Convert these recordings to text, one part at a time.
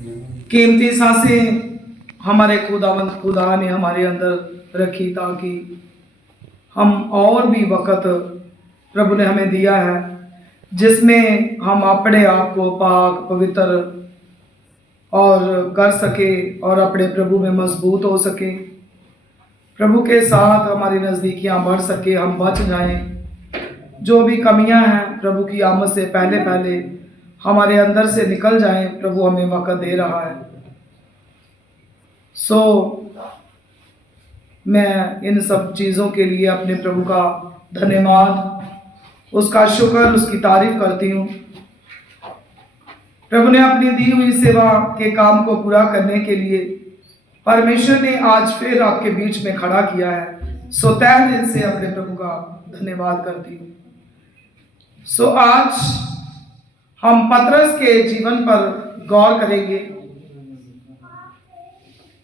कीमती सांसें हमारे खुदा ने हमारे अंदर रखी, ताकि हम और भी वक़्त प्रभु ने हमें दिया है जिसमें हम अपने आप को पाक पवित्र और कर सके और अपने प्रभु में मजबूत हो सके, प्रभु के साथ हमारी नज़दीकियाँ बढ़ सके, हम बच जाएं। जो भी कमियां हैं प्रभु की आमद से पहले पहले हमारे अंदर से निकल जाएं। प्रभु हमें वक़्त दे रहा है। मैं इन सब चीज़ों के लिए अपने प्रभु का धन्यवाद, उसका शुक्र, उसकी तारीफ करती हूँ। प्रभु ने अपनी दी हुई सेवा के काम को पूरा करने के लिए परमेश्वर ने आज फिर आपके बीच में खड़ा किया है। तहे दिल से अपने प्रभु का धन्यवाद करती हूँ। आज हम पतरस के जीवन पर गौर करेंगे।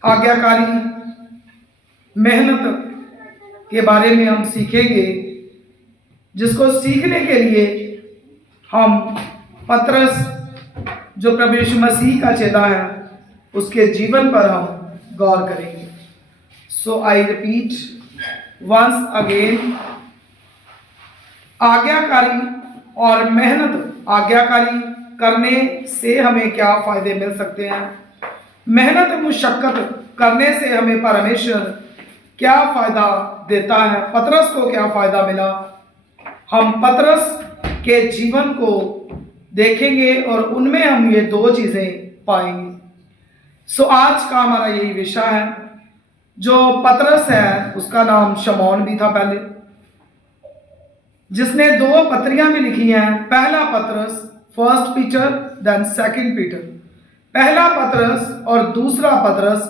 आज्ञाकारी मेहनत के बारे में हम सीखेंगे, जिसको सीखने के लिए हम पतरस जो प्रभु यीशु मसीह का चेला है उसके जीवन पर हम गौर करेंगे। आई रिपीट वंस अगेन, आज्ञाकारी और मेहनत। आज्ञाकारी करने से हमें क्या फायदे मिल सकते हैं? मेहनत मुशक्कत करने से हमें परमेश्वर क्या फायदा देता है? पतरस को क्या फायदा मिला? हम पतरस के जीवन को देखेंगे और उनमें हम ये दो चीजें पाएंगे। आज का हमारा यही विषय है। जो पतरस है उसका नाम शमौन भी था पहले, जिसने दो पत्रियां भी लिखी हैं। पहला पतरस, first Peter, then second Peter. पहला पतरस और दूसरा पतरस,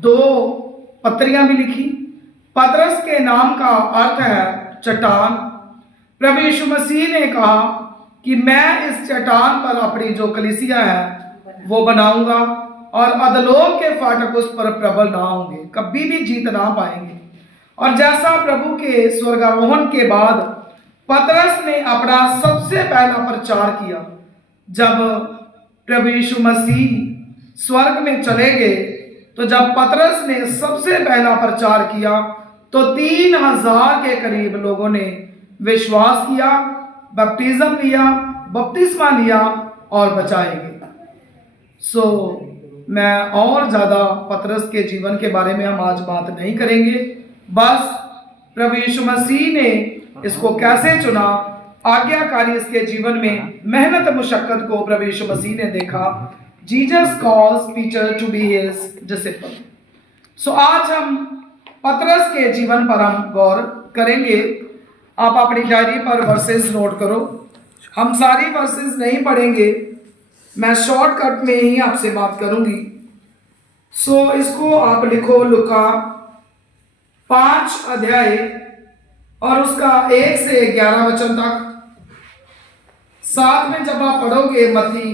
दो पत्रियां भी लिखी। पतरस के नाम का अर्थ है चट्टान। प्रभु यीशु मसीह ने कहा कि मैं इस चट्टान पर अपनी जो कलीसिया है वो बनाऊंगा और अधोलोक के फाटक उस पर प्रबल ना होंगे, कभी भी जीत ना पाएंगे। और जैसा प्रभु के स्वर्गारोहण के बाद पतरस ने अपना सबसे पहला प्रचार किया, जब प्रभु यीशु मसीह स्वर्ग में चले गए, तो जब पतरस ने सबसे पहला प्रचार किया तो 3000 के करीब लोगों ने विश्वास किया, बपटिज्म लिया, बपतिस्मा लिया और बचाए गए। मैं और ज़्यादा पतरस के जीवन के बारे में हम आज बात नहीं करेंगे। बस प्रभु यीशु मसीह ने इसको कैसे चुना, आज्ञाकारी इसके जीवन में मेहनत मुशक्कत को प्रभु यीशु मसीह ने देखा। Jesus calls Peter to be his disciple. आज हम पतरस के जीवन पर हम गौर करेंगे। आप अपनी डायरी पर वर्सेस नोट करो। हम सारी वर्सेस नहीं पढ़ेंगे, मैं शॉर्टकट में ही आपसे बात करूंगी। इसको आप लिखो, लुका 5 अध्याय और उसका 1 से 11 वचन तक। साथ में जब आप पढ़ोगे मत्ती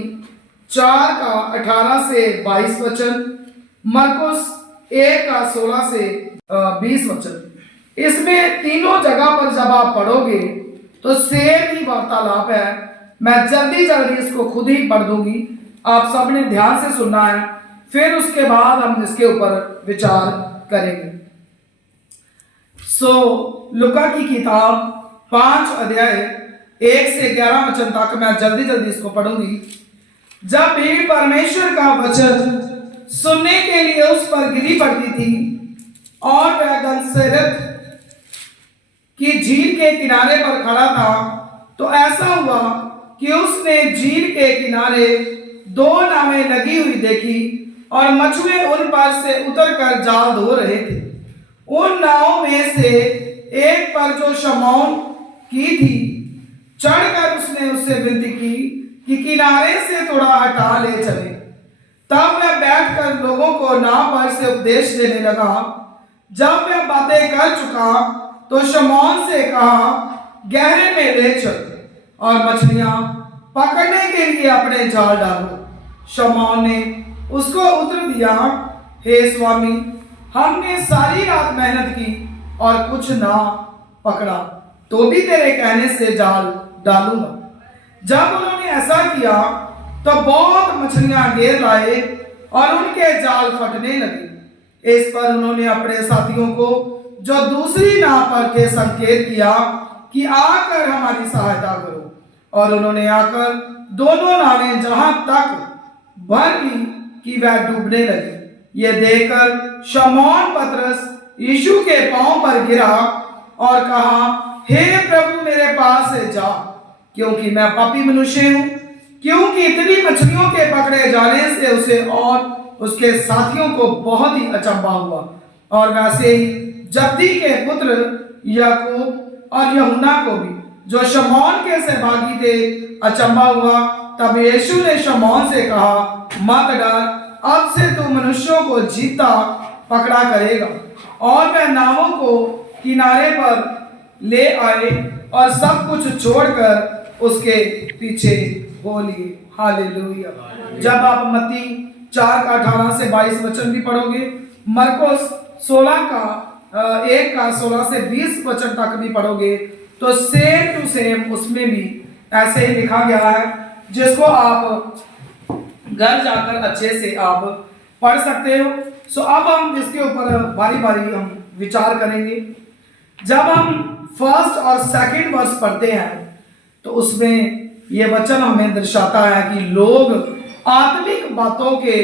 4 का 18 से 22 वचन, मरकुस 1 का 16 से 20 वचन। इसमें तीनों जगह पर जब आप पढ़ोगे तो सेम ही वार्तालाप है। मैं जल्दी इसको खुद ही पढ़ दूंगी, आप सबने ध्यान से सुनना है, फिर उसके बाद हम इसके ऊपर विचार करेंगे। लुका की किताब 5 अध्याय 1 से 11 वचन तक मैं जल्दी इसको पढ़ूंगी। जब भीड़ परमेश्वर का वचन सुनने के लिए उस पर गिरी पड़ती थी और वह गन्नेसरत की झील के किनारे पर खड़ा था, तो ऐसा हुआ कि उसने झील के किनारे 2 नावें लगी हुई देखी और मछुए उन पर से उतरकर जाल धो रहे थे। उन नावों में से एक पर जो शमौन की थी, चढ़कर उसने उससे विनती की कि किनारे से थोड़ा हटा ले चले। तब वह बैठकर लोगों को नाव पर से उपदेश देने लगा। जब वह बातें कर चुका तो शमौन से कहा, गहरे में ले चल और मछलियां पकड़ने के लिए अपने जाल डालो। शमौन ने उसको उत्तर दिया, हे स्वामी, हमने सारी रात मेहनत की और कुछ ना पकड़ा, तो भी तेरे कहने से जाल डालूंगा। जब उन्होंने ऐसा किया तो बहुत मछलियां घेर लाए और उनके जाल फटने लगे। इस पर उन्होंने अपने साथियों को जो दूसरी नाव पर थे संकेत किया कि आकर हमारी सहायता करो, और उन्होंने आकर दोनों नावें जहां तक भर ली कि वह डूबने लगी। ये देखकर शमौन पतरस यीशु के पांव पर गिरा और कहा, हे प्रभु मेरे पास से जा, क्योंकि मैं पापी मनुष्य हूं। क्योंकि इतनी मछलियों के पकड़े जाने से उसे और उसके साथियों को बहुत ही अचंभा हुआ, और वैसे ही जब्दी के पुत्र याकूब और यूहन्ना को भी, जो शमौन के सहभागी थे, अचंभा हुआ। तब यीशु ने शमौन से कहा, मत डर, अब से तू मनुष्यों को जीता पकड़ा करेगा। और वह नावों को किनारे पर ले आए और सब कुछ छोड़कर उसके पीछे हो लिए। हालेलुया। जब आप मत्ती 4 का 18 से 22 वचन भी पढ़ोगे, मरकुस 16 का 1 का 16 से 20 वचन तक भी पढ़ोगे, तो सेम टू सेम उसमें भी ऐसे ही लिखा गया है, जिसको आप घर जाकर अच्छे से आप पढ़ सकते हो। सो अब हम इसके ऊपर बारी बारी हम विचार करेंगे। जब हम फर्स्ट और सेकंड वर्स पढ़ते हैं तो उसमें यह वचन हमें दर्शाता है कि लोग आत्मिक बातों के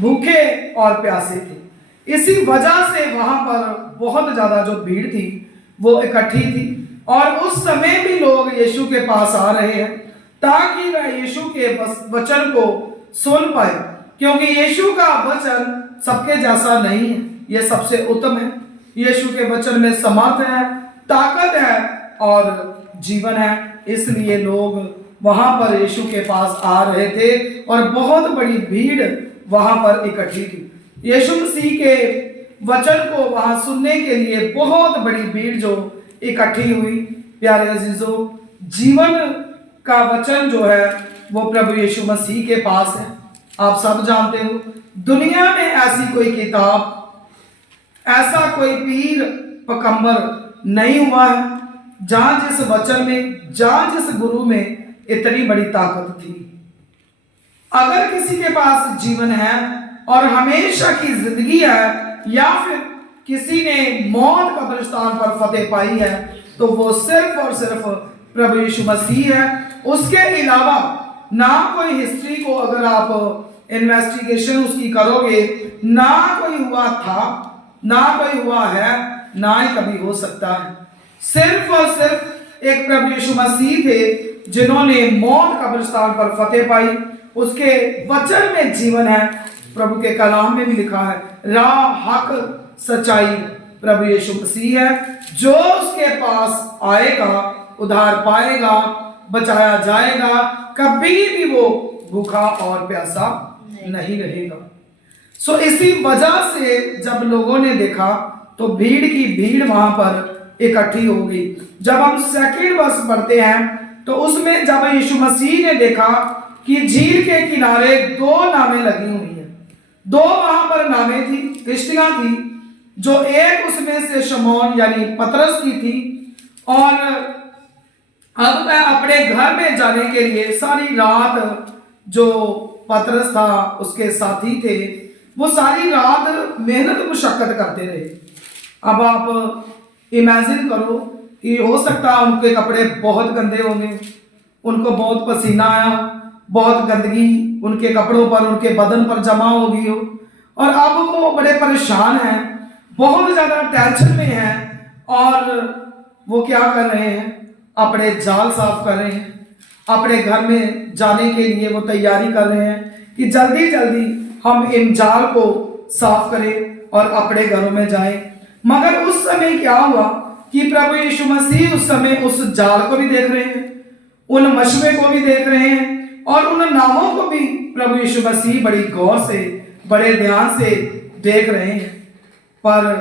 भूखे और प्यासे थे। इसी वजह से वहां पर बहुत ज्यादा जो भीड़ थी वो इकट्ठी थी, और उस समय भी लोग यीशु के पास आ रहे हैं ताकि वह यीशु के वचन को सुन पाए, क्योंकि यीशु का वचन सबके जैसा नहीं है, यह सबसे उत्तम है। यीशु के वचन में समर्थ है, ताकत है और जीवन है। इसलिए लोग वहां पर यीशु के पास आ रहे थे और बहुत बड़ी भीड़ वहां पर इकट्ठी थी। यीशु मसीह के वचन को वहां सुनने के लिए बहुत बड़ी भीड़ जो इकट्ठी हुई। प्यारे अजीजों, जीवन का वचन जो है वो प्रभु यीशु मसीह के पास है। आप सब जानते हो, दुनिया में ऐसी कोई किताब, ऐसा कोई पीर पैगंबर नहीं हुआ है जहां जिस वचन में, जहां जिस गुरु में इतनी बड़ी ताकत थी। अगर किसी के पास जीवन है और हमेशा की जिंदगी है, या फिर किसी ने मौत कब्रिस्तान पर फतेह पाई है, तो वो सिर्फ और सिर्फ प्रभु यीशु मसीह है। उसके अलावा ना कोई हिस्ट्री को अगर आप इन्वेस्टिगेशन उसकी करोगे, ना कोई हुआ था, ना कोई हुआ है, ना ही कभी हो सकता है। सिर्फ और सिर्फ एक प्रभु यीशु मसीह थे जिन्होंने मौत कब्रिस्तान पर फतेह पाई। उसके वचन में जीवन है। प्रभु के कलाम में भी लिखा है, राह, हक, सच्चाई प्रभु यीशु मसीह है। जो उसके पास आएगा उद्धार पाएगा, बचाया जाएगा, कभी भी वो भूखा और प्यासा नहीं रहेगा। सो इसी वजह से जब लोगों ने देखा तो भीड़ की भीड़ वहां पर इकट्ठी हो गई। जब हम सेकंड वर्स पढ़ते हैं तो उसमें जब यीशु मसीह ने देखा कि झील के किनारे 2 नावें लगी हुई हैं, 2 वहां पर नावें थी, किश्तियां थी, जो एक उसमें से शमौन यानी पतरस की थी, और अब मैं अपने घर में जाने के लिए सारी रात, जो पतरस था उसके साथी थे, वो सारी रात मेहनत मुशक्कत करते रहे। अब आप इमेजिन करो कि हो सकता है उनके कपड़े बहुत गंदे होंगे, उनको बहुत पसीना आया, बहुत गंदगी उनके कपड़ों पर, उनके बदन पर जमा हो गई हो, और अब वो बड़े परेशान हैं, बहुत ज्यादा टेंशन में हैं, और वो क्या कर रहे हैं, अपने जाल साफ कर रहे हैं, अपने घर में जाने के लिए वो तैयारी कर रहे हैं कि जल्दी जल्दी हम इन जाल को साफ करें और अपने घरों में जाएं। मगर उस समय क्या हुआ कि प्रभु यीशु मसीह उस समय उस जाल को भी देख रहे हैं, उन मशवे को भी देख रहे हैं, और उन नावों को भी प्रभु यीशु मसीह बड़ी गौर से, बड़े ध्यान से देख रहे हैं। पर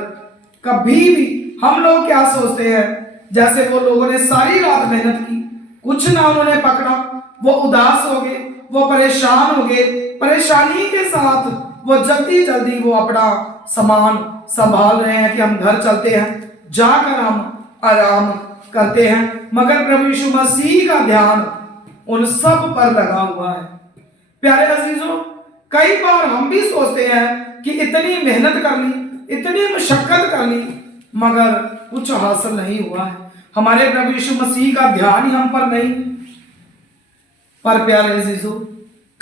कभी भी हम लोग क्या सोचते हैं, जैसे वो लोगों ने सारी रात मेहनत की, कुछ ना उन्होंने पकड़ा, वो उदास हो गए, वो परेशान हो गए, परेशानी के साथ वो जल्दी जल्दी वो अपना सामान संभाल रहे हैं कि हम घर चलते हैं, जाकर हम आराम करते हैं। मगर प्रभु यीशु मसीह का ध्यान उन सब पर लगा हुआ है। प्यारे अजीजों, कई बार हम भी सोचते हैं कि इतनी मेहनत कर ली, इतनी मशक्कत कर ली, मगर कुछ हासिल नहीं हुआ है, हमारे प्रभु यीशु मसीह का ध्यान ही हम पर नहीं। पर प्यारे अजीजों,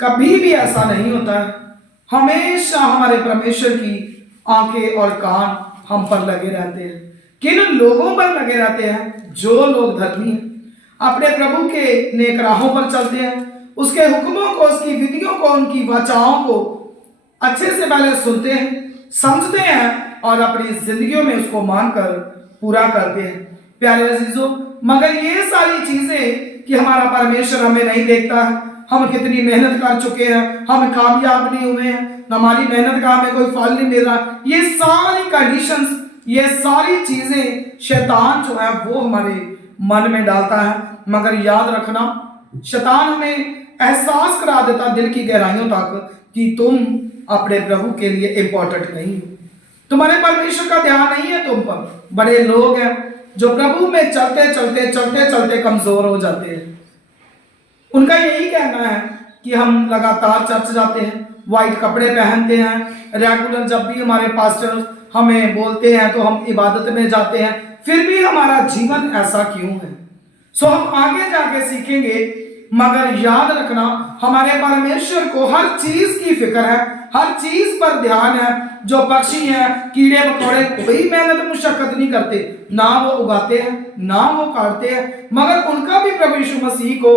कभी भी ऐसा नहीं होता है। हमेशा हमारे परमेश्वर की आंखें और कान हम पर लगे रहते हैं। किन लोगों पर लगे रहते हैं? जो लोग धर्मी हैं, अपने प्रभु के नेक राहों पर चलते हैं, उसके हुक्मों को, उसकी विधियों को, उनकी वाचाओं को अच्छे से पहले सुनते हैं, समझते हैं और अपनी जिंदगियों में उसको मानकर पूरा करते हैं। प्यारे अजीजों, मगर ये सारी चीजें कि हमारा परमेश्वर हमें नहीं देखता है, हम कितनी मेहनत कर चुके हैं, हम कामयाब नहीं हुए हैं, हमारी मेहनत का हमें कोई फल नहीं मिल रहा, ये सारी कंडीशंस, ये सारी चीजें शैतान जो है वो हमारे मन में डालता है। मगर याद रखना, शैतान हमें एहसास करा देता दिल की गहराइयों तक कि तुम अपने प्रभु के लिए इंपॉर्टेंट नहीं हो, तुम्हारे परमेश्वर का ध्यान नहीं है तुम पर। बड़े लोग हैं जो प्रभु में चलते चलते चलते चलते कमजोर हो जाते हैं। उनका यही कहना है कि हम लगातार चर्च जाते हैं, व्हाइट कपड़े पहनते हैं, रेगुलर जब भी हमारे पास्टर हमें बोलते हैं तो हम इबादत में जाते हैं, फिर भी हमारा जीवन ऐसा क्यों है? सो हम आगे जाके सीखेंगे, मगर याद रखना, हमारे परमेश्वर को हर चीज की फिक्र है, हर चीज पर ध्यान है। जो पक्षी हैं, कीड़े मकोड़े, कोई मेहनत मुशक्कत नहीं करते, ना वो उगाते हैं ना वो काटते हैं, मगर उनका भी प्रभु यीशु मसीह को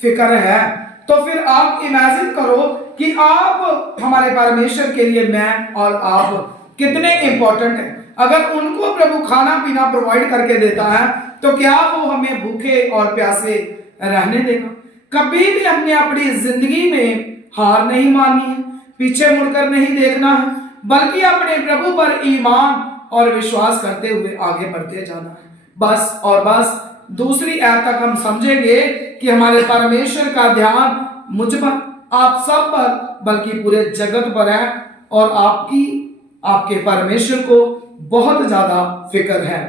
फिक्र है। तो फिर आप इमेजिन करो कि आप, हमारे परमेश्वर के लिए मैं और आप कितने इंपॉर्टेंट हैं। अगर उनको प्रभु खाना पीना प्रोवाइड करके देता है तो क्या वो हमें भूखे और प्यासे रहने देगा? कभी भी हमने अपनी जिंदगी में हार नहीं माननी है, पीछे मुड़कर नहीं देखना है, बल्कि अपने प्रभु पर ईमान और विश्वास करते हुए आगे बढ़ते जाना है। बस और बस दूसरी ऐप तक हम समझेंगे कि हमारे परमेश्वर का ध्यान मुझ पर, आप सब पर, बल्कि पूरे जगत पर है और आपके परमेश्वर को बहुत ज्यादा फिक्र है।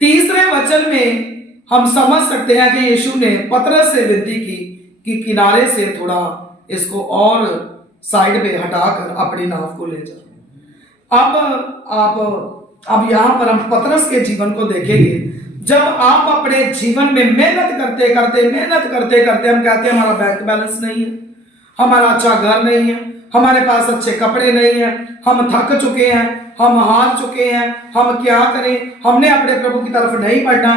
तीसरे वचन में हम समझ सकते हैं कि यीशु ने पतरस से विनती की कि किनारे से थोड़ा इसको और साइड पे हटाकर अपनी नाव को ले जाओ। अब यहां पर हम पतरस के जीवन को देखेंगे। जब आप अपने जीवन में मेहनत करते करते हम कहते हैं हमारा बैंक बैलेंस नहीं है, हमारा अच्छा घर नहीं है, हमारे पास अच्छे कपड़े नहीं है, हम थक चुके हैं, हम हार चुके हैं, हम क्या करें, हमने अपने प्रभु की तरफ नहीं बढ़ना।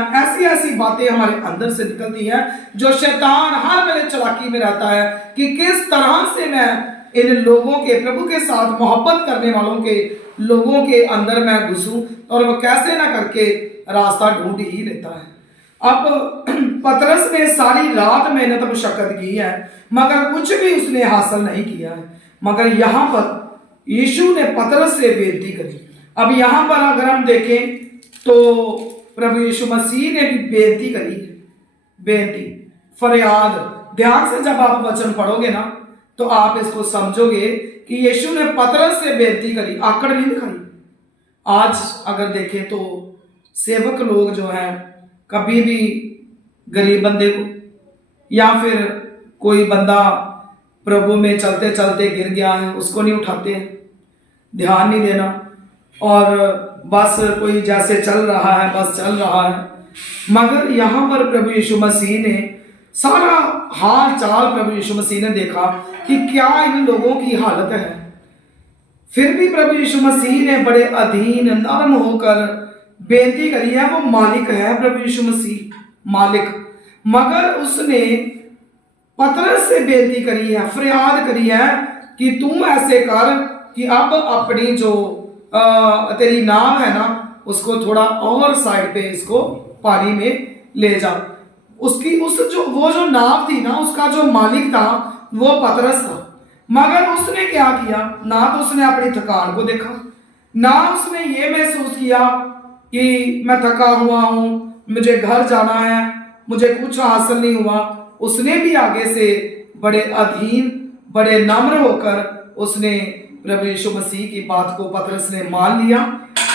ऐसी बातें हमारे अंदर से निकलती हैं जो शैतान हर वेले चालाकी में रहता है कि किस तरह से मैं इन लोगों के, प्रभु के साथ मोहब्बत करने वालों के लोगों के अंदर मैं घुसूं, और वो कैसे ना करके रास्ता ढूंढ ही लेता है। अब पतरस ने सारी रात मेहनत मुशक्कत की है, मगर कुछ भी उसने हासिल नहीं किया है। मगर यहाँ पर यीशु ने पतरस से बेनती करी। अब यहाँ पर अगर हम देखें तो प्रभु यीशु मसीह ने भी बेनती करी है, बेनती, फरियाद। ध्यान से जब आप वचन पढ़ोगे ना तो आप इसको समझोगे कि यीशु ने पतरस से बेनती करी, आकड़ नहीं दिखाई। आज अगर देखें तो सेवक लोग जो हैं, कभी भी गरीब बंदे को, या फिर कोई बंदा प्रभु में चलते चलते गिर गया है, उसको नहीं उठाते हैं, ध्यान नहीं देना, और बस कोई जैसे चल रहा है बस चल रहा है। मगर यहाँ पर प्रभु यीशु मसीह ने सारा हाल चाल, प्रभु यीशु मसीह ने देखा कि क्या इन लोगों की हालत है। फिर भी प्रभु यीशु मसीह ने बड़े अधीन नरम होकर बेनती करी है। वो मालिक है प्रभु यीशु मसीह, मालिक, मगर उसने पतरस से बेनती करी है, फरियाद करी है कि तू ऐसे कर कि अब अपनी जो तेरी नाव है ना, उसको थोड़ा और साइड पे इसको पानी में ले जा। उसकी वो जो नाव थी ना, उसका जो मालिक था वो पतरस था। मगर उसने क्या किया, ना तो उसने अपनी थकान को देखा, ना उसने ये महसूस किया कि मैं थका हुआ हूं, मुझे घर जाना है, मुझे कुछ हासिल नहीं हुआ। उसने भी आगे से बड़े अधीन, बड़े नम्र होकर उसने प्रभु यीशु मसीह की बात को पतरस ने मान लिया,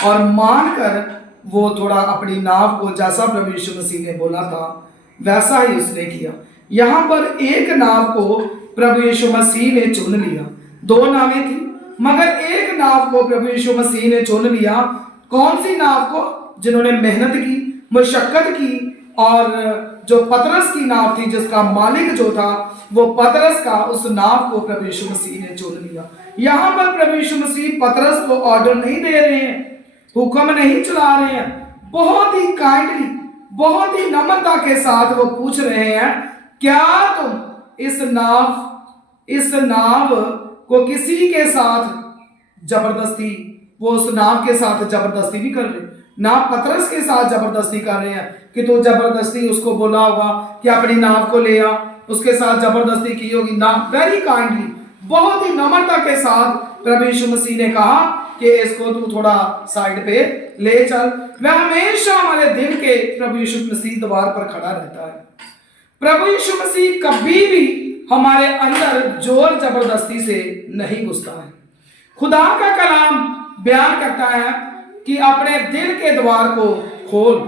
और मानकर वो थोड़ा अपनी नाव को, जैसा प्रभु यीशु मसीह ने बोला था वैसा ही उसने किया। यहाँ पर एक नाव को प्रभु यीशु मसीह ने चुन लिया। दो नावें थी मगर एक नाव को प्रभु यीशु मसीह ने चुन लिया। कौन सी नाव को? जिन्होंने मेहनत की, मुशक्कत की, और जो पतरस की नाव थी जिसका मालिक जो था वो पतरस का, उस नाव को प्रभु यीशु मसीह ने चुन लिया। यहां पर प्रभु यीशु मसीह पतरस को ऑर्डर नहीं दे रहे हैं, हुक्म नहीं चला रहे हैं, बहुत ही काइंडली, बहुत ही नम्रता के साथ वो पूछ रहे हैं, क्या तुम इस नाव को किसी के साथ जबरदस्ती, वो उस नाव के साथ जबरदस्ती नहीं कर रहे, ना पतरस के साथ जबरदस्ती कर रहे हैं कि तो जबरदस्ती उसको बोला होगा कि अपनी नाव को ले आ, उसके साथ जबरदस्ती की होगी ना। वेरी काइंडली, बहुत ही नम्रता के साथ प्रभु यीशु मसीह ने कहा कि इसको तू थोड़ा साइड पे ले चल। वह हमेशा हमारे दिल के प्रभु यीशु मसीह द्वार पर खड़ा रहता है। प्रभु यीशु मसीह कभी भी हमारे अंदर जोर जबरदस्ती से नहीं घुसता है। खुदा का कलाम बयान करता है कि अपने दिल के द्वार को खोल।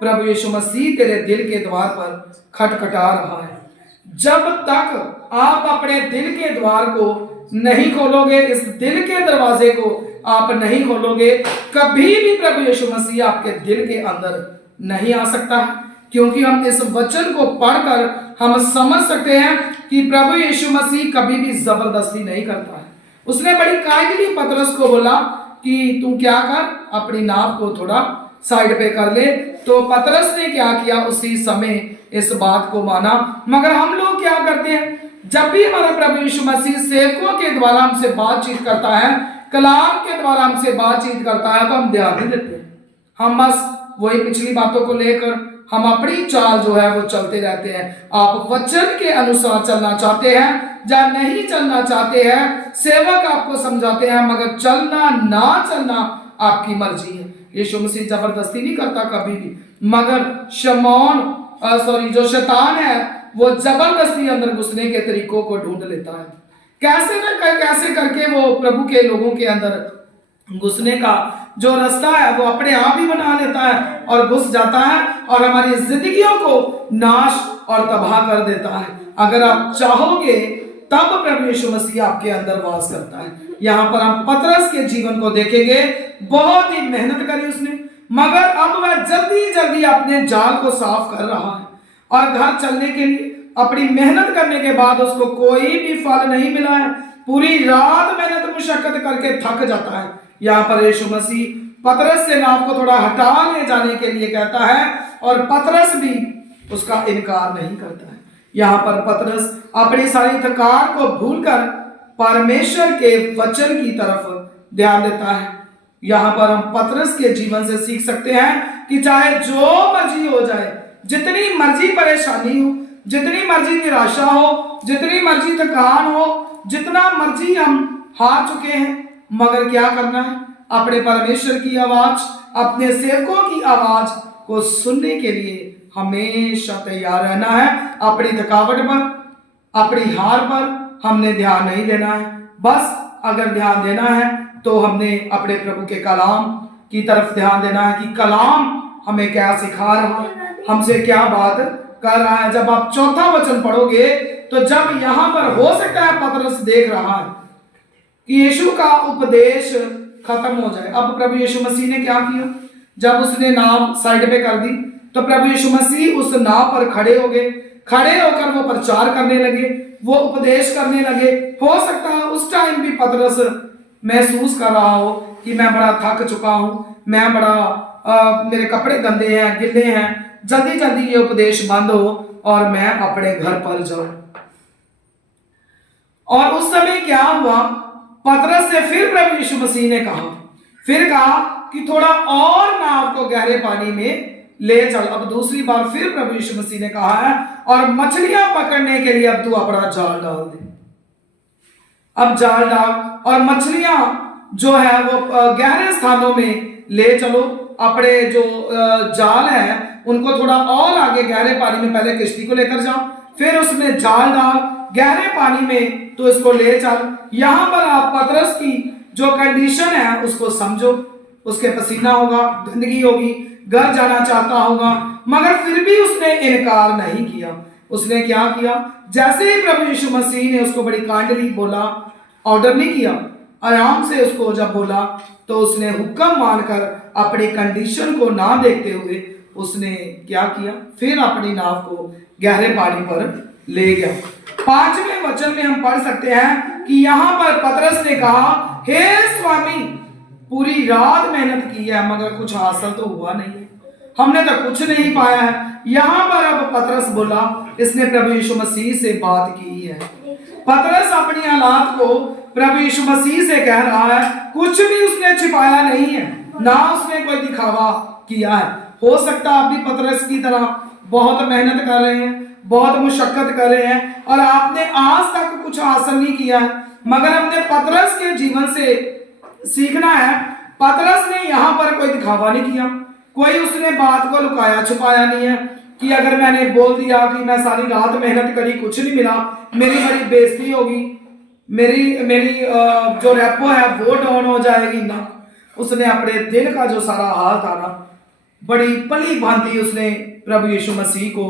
प्रभु यीशु मसीह तेरे दिल के द्वार पर खटखटा रहा है। जब तक आप अपने दिल के द्वार को नहीं खोलोगे, इस दिल के दरवाजे को आप नहीं खोलोगे, कभी भी प्रभु यीशु मसीह आपके दिल के अंदर नहीं आ सकता। क्योंकि हम इस वचन को पढ़कर हम समझ सकते हैं कि प्रभु यीशु मसीह कभी भी जबरदस्ती नहीं करता है। उसने बड़ी काइंडली पतरस को बोला कि तू क्या कर, अपनी नाव को थोड़ा साइड पे कर ले। तो पतरस ने क्या किया, उसी समय इस बात को माना। मगर हम लोग क्या करते हैं, जब भी हमारा प्रभु यीशु मसीह सेवकों के द्वारा हमसे बातचीत करता है, कलाम के द्वारा हमसे बातचीत करता है, तो हम ध्यान नहीं देते। हम बस वही पिछली बातों को लेकर हम अपनी चाल जो है वो चलते रहते हैं। आप वचन के अनुसार चलना चाहते हैं या नहीं चलना चाहते हैं, सेवक आपको समझाते हैं, मगर चलना ना चलना आपकी मर्जी है। यीशु मसीह जबरदस्ती नहीं करता कभी भी, मगर जो शैतान है वो जबरदस्ती अंदर घुसने के तरीकों को ढूंढ लेता है। कैसे करके वो प्रभु के लोगों के अंदर घुसने का जो रास्ता है वो अपने आप ही बना लेता है और घुस जाता है और हमारी जिंदगियों को नाश और तबाह कर देता है। अगर आप चाहोगे तब प्रभु यीशु मसीह आपके अंदर वास करता है। यहाँ पर हम पतरस के जीवन को देखेंगे। बहुत ही मेहनत करी उसने, मगर अब वह जल्दी जल्दी अपने जाल को साफ कर रहा है और घर चलने के लिए अपनी मेहनत करने के बाद उसको कोई भी फल नहीं मिला है। पूरी रात मेहनत मुशक्कत करके थक जाता है। यहाँ पर यीशु मसीह पतरस से नाव को थोड़ा हटा ले जाने के लिए कहता है और पतरस भी उसका इनकार नहीं करता है। यहाँ पर पतरस अपनी सारी थकान को भूलकर परमेश्वर के वचन की तरफ ध्यान देता है। यहाँ पर हम पतरस के जीवन से सीख सकते हैं कि चाहे जो मर्जी हो जाए, जितनी मर्जी परेशानी हो, जितनी मर्जी निराशा हो, जितनी मर्जी थकान हो, जितना मर्जी हम हार चुके हैं, मगर क्या करना है, अपने परमेश्वर की आवाज, अपने सेवकों की आवाज को सुनने के लिए हमेशा तैयार रहना है। अपनी थकावट पर, अपनी हार पर हमने ध्यान नहीं देना है। बस अगर ध्यान देना है तो हमने अपने प्रभु के कलाम की तरफ ध्यान देना है कि कलाम हमें क्या सिखा रहा है, हमसे क्या बात कर रहा है। जब आप चौथा वचन पढ़ोगे तो जब यहां पर हो सकता है पतरस देख रहा है कि यीशु का उपदेश खत्म हो जाए। अब प्रभु यीशु मसीह ने क्या किया, जब उसने नाव साइड पे कर दी तो प्रभु यीशु मसीह उस नाव पर खड़े हो गए। खड़े होकर वो प्रचार करने लगे, वो उपदेश करने लगे। हो सकता है उस टाइम भी पतरस महसूस कर रहा हो कि मैं बड़ा थक चुका हूं, मैं बड़ा मेरे कपड़े गंदे हैं, गिले हैं, जल्दी जल्दी ये उपदेश बंद हो और मैं अपने घर पर जाऊं। और उस समय क्या हुआ, पतरस से फिर प्रभु यीशु मसीह ने कहा कि थोड़ा और नाव को गहरे पानी में ले चल। अब दूसरी बार फिर प्रभु यीशु मसीह ने कहा है और मछलियां पकड़ने के लिए अब तू अपना जाल डाल दे। अब जाल डाल और मछलियां जो है वो गहरे स्थानों में ले चलो। अपने जो जाल है उनको थोड़ा और आगे गहरे पानी में पहले किश्ती को लेकर जाओ, फिर उसमें जाल डाल, गहरे पानी में तो इसको ले चल। यहां पर आप पतरस की जो कंडीशन है उसको समझो। उसके पसीना होगा, गंदगी होगी, घर जाना चाहता होगा, मगर फिर भी उसने इनकार नहीं किया। उसने क्या किया, जैसे ही प्रभु यीशु मसीह ने उसको बड़ी काइंडली बोला, ऑर्डर नहीं किया, आराम से उसको जब बोला तो उसने हुक्म मानकर अपनी कंडीशन को ना देखते हुए उसने क्या किया, फिर अपनी नाव को गहरे पानी पर ले गया। 5वें वचन में हम पढ़ सकते हैं कि यहाँ पर पतरस ने कहा, हे स्वामी, पूरी रात मेहनत की है मगर कुछ हासिल तो हुआ नहीं है, हमने तो कुछ नहीं पाया है। यहाँ पर अब पतरस बोला, इसने प्रभु यीशु मसीह से बात की है। पतरस अपनी हालात को प्रभु यीशु मसीह से कह रहा है, कुछ भी उसने छिपाया नहीं है, ना उसने कोई दिखावा किया है। हो सकता आप भी पतरस की तरह बहुत मेहनत कर रहे हैं, बहुत मुशक्कत कर रहे हैं और आपने आज तक कुछ हासिल नहीं किया है, मगर हमने पतरस के जीवन से सीखना है। पतरस ने यहाँ पर कोई दिखावा नहीं किया, कोई उसने बात को लुकाया छुपाया नहीं है कि अगर मैंने बोल दिया कि मैं सारी रात मेहनत करी, कुछ नहीं मिला, मेरी बड़ी बेइज्जती होगी, मेरी जो रेपो है वो डाउन हो जाएगी ना। उसने अपने दिल का जो सारा हाल था ना, बड़ी पली भांति उसने प्रभु यीशु मसीह को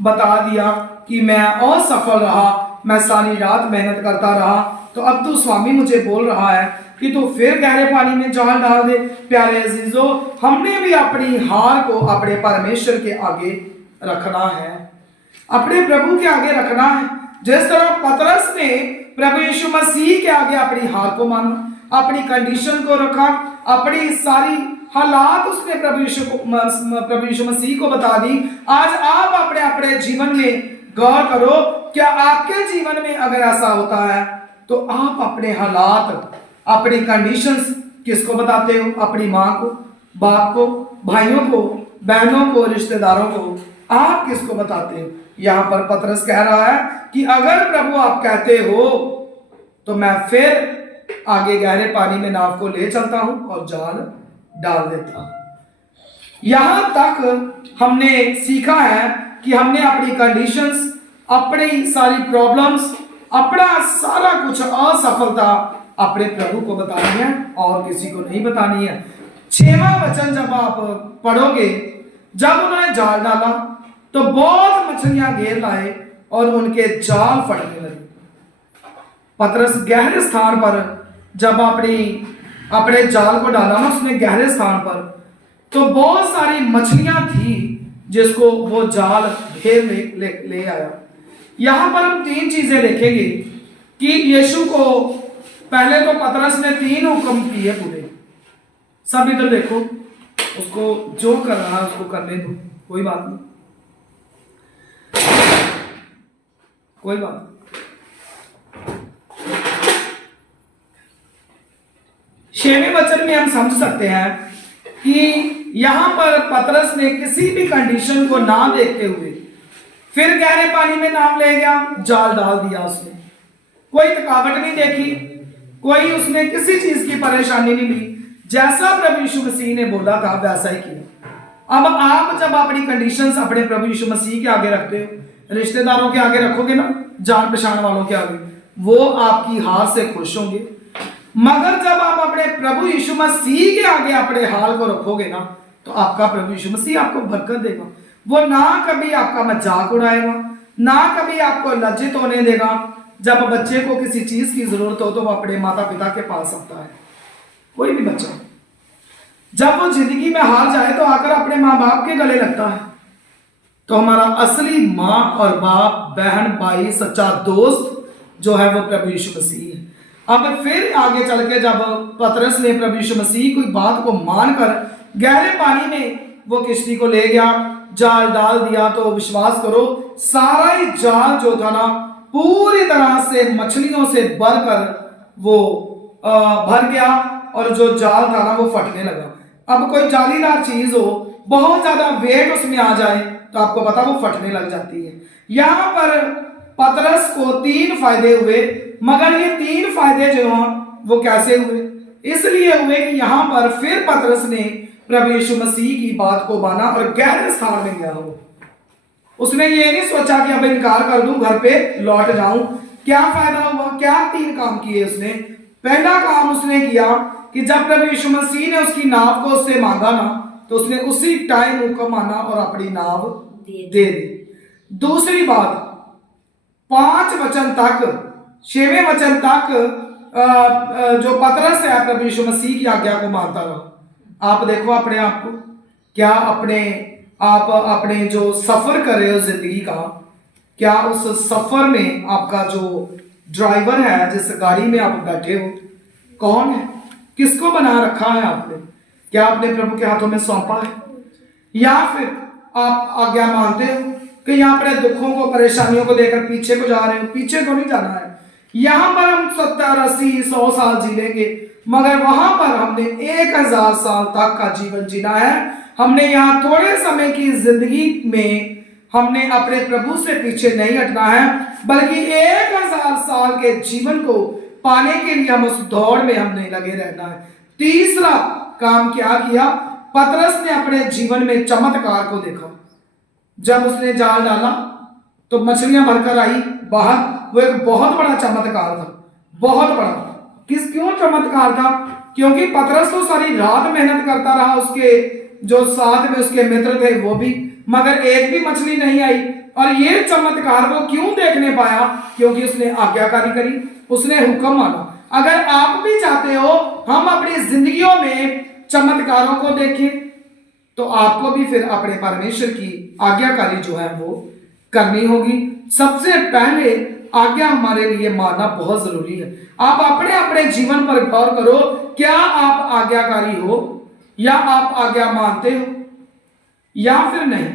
बता दिया कि मैं असफल रहा, मैं सारी रात मेहनत करता रहा, तो अब तू स्वामी मुझे बोल रहा है कि तू फिर गहरे पानी में जाल डाल दे। प्यारे अजीजों, हमने भी अपनी हार को अपने परमेश्वर के आगे रखना है, अपने प्रभु के आगे रखना है। जिस तरह पतरस ने प्रभु यीशु मसीह के आगे अपनी हार को माना, अपनी कंडीशन को रखा, अपनी सारी हालात उसने प्रभु यीशु मसीह को बता दी। आज आप अपने अपने जीवन में गौर करो, क्या आपके जीवन में अगर ऐसा होता है तो आप अपने हालात, अपनी कंडीशंस किसको बताते हो? अपनी माँ को, बाप को, भाइयों को, बहनों को, रिश्तेदारों को, आप किसको बताते हो? यहाँ पर पतरस कह रहा है कि अगर प्रभु आप कहते हो तो मैं फिर आगे गहरे पानी में नाव को ले चलता हूं और जाल डाल देता हूं। यहां तक हमने सीखा है कि हमने अपनी कंडीशंस, अपनी सारी प्रॉब्लम्स, अपना सारा कुछ असफलता अपने प्रभु को बतानी है और किसी को नहीं बतानी है। 6वां वचन जब आप पढ़ोगे, जब उन्होंने जाल डाला तो बहुत मछलियां घेर लाए और उनके जाल फटने लगे। पतरस गहरे स्थान पर जब अपने जाल को डाला ना उसने गहरे स्थान पर, तो बहुत सारी मछलियां थी जिसको वो जाल घेर ले आया। यहां पर हम 3 चीजें देखेंगे कि यीशु को पहले तो पतरस ने 3 हुक्म किए पूरे। सब इधर देखो, उसको जो कर रहा है उसको करने दो, कोई बात नहीं, कोई बात नहीं। 6वें वचन में हम समझ सकते हैं कि यहां पर पतरस ने किसी भी कंडीशन को ना देखते हुए फिर गहरे पानी में नाव ले गया, जाल डाल दिया उसने। कोई थकावट नहीं देखी, कोई उसने किसी चीज की परेशानी नहीं ली, जैसा प्रभु यीशु मसीह ने बोला था वैसा ही किया। अब आप जब अपनी कंडीशंस अपने प्रभु यीशु मसीह के आगे रखते हो, रिश्तेदारों के आगे रखोगे ना, जान पहचान वालों के आगे, वो आपकी हार से खुश होंगे। मगर जब आप अपने प्रभु यीशु मसीह के आगे अपने हाल को रखोगे ना, तो आपका प्रभु यीशु मसीह आपको बरकत देगा। वो ना कभी आपका मजाक उड़ाएगा, ना कभी आपको लज्जित होने देगा। जब बच्चे को किसी चीज की जरूरत हो तो वो अपने माता पिता के पास आता है, कोई भी बच्चा। जब वो जिंदगी में हार जाए तो आकर अपने माँ बाप के गले लगता है। तो हमारा असली माँ और बाप, बहन, भाई, सच्चा दोस्त जो है वो प्रभु यीशु मसीह है। अब फिर आगे चल के जब पतरस ने प्रभु यीशु मसीह की बात को मानकर गहरे पानी में वो किश्ती को ले गया, जाल डाल दिया, तो विश्वास करो सारा ही जाल जो था ना पूरी तरह से मछलियों से भरकर वो भर गया और जो जाल था ना वो फटने लगा। अब कोई जालीदार चीज हो, बहुत ज्यादा वेट उसमें आ जाए तो आपको पता वो फटने लग जाती है। यहां पर पतरस को 3 फायदे हुए, मगर ये 3 फायदे जो हैं वो कैसे हुए? इसलिए हुए कि यहां पर फिर पतरस ने प्रभु यीशु मसीह की बात को माना और गहरे स्थान में गया हो। उसने ये नहीं सोचा कि अब इनकार कर दूं, घर पे लौट जाऊं। क्या फायदा हुआ? क्या 3 काम किए उसने? पहला काम उसने किया कि जब प्रभु यीशु मसीह ने उसकी नाव को उससे मांगा ना, तो उसने उसी टाइम हुक्म माना और अपनी नाव दे दी। दूसरी बात, 5 वचन तक, 6वें वचन तक जो पतरस है प्रभु यीशु मसीह की आज्ञा को मानता रहा। आप देखो अपने आप को, क्या आप अपने जो सफर कर रहे हो जिंदगी का, क्या उस सफर में आपका जो ड्राइवर है, जिस गाड़ी में आप बैठे हो, कौन है? किसको बना रखा है आपने? क्या आपने प्रभु के हाथों में सौंपा है? या फिर आप आज्ञा मानते हो कि यहाँ अपने दुखों को, परेशानियों को देकर पीछे को जा रहे हो? पीछे को नहीं जाना है। यहां पर हम 70, 80, 100 साल जी लेंगे, मगर वहां पर हमने 1000 साल तक का जीवन जीना है। हमने यहाँ थोड़े समय की जिंदगी में हमने अपने प्रभु से पीछे नहीं हटना है, बल्कि 1000 साल के जीवन को पाने के लिए हम उस दौड़ में हमने लगे रहना है। तीसरा काम क्या किया? पतरस ने अपने जीवन में चमत्कार को देखा। जब उसने जाल डाला तो मछलियां भरकर आई बाहर। वो एक बहुत बड़ा चमत्कार था, बहुत बड़ा। क्यों चमत्कार था? क्योंकि पतरस तो सारी रात मेहनत करता रहा, उसके जो साथ में उसके मित्र थे वो भी, मगर एक भी मछली नहीं आई। और ये चमत्कार को क्यों देखने पाया? क्योंकि उसने आज्ञाकारी करी, उसने हुक्म माना। अगर आप भी चाहते हो हम अपनी जिंदगियों में चमत्कारों को देखें, तो आपको भी फिर अपने परमेश्वर की आज्ञाकारी जो है वो करनी होगी। सबसे पहले आज्ञा हमारे लिए मानना बहुत जरूरी है। आप अपने अपने जीवन पर गौर करो, क्या आप आज्ञाकारी हो या आप आज्ञा मानते हो या फिर नहीं?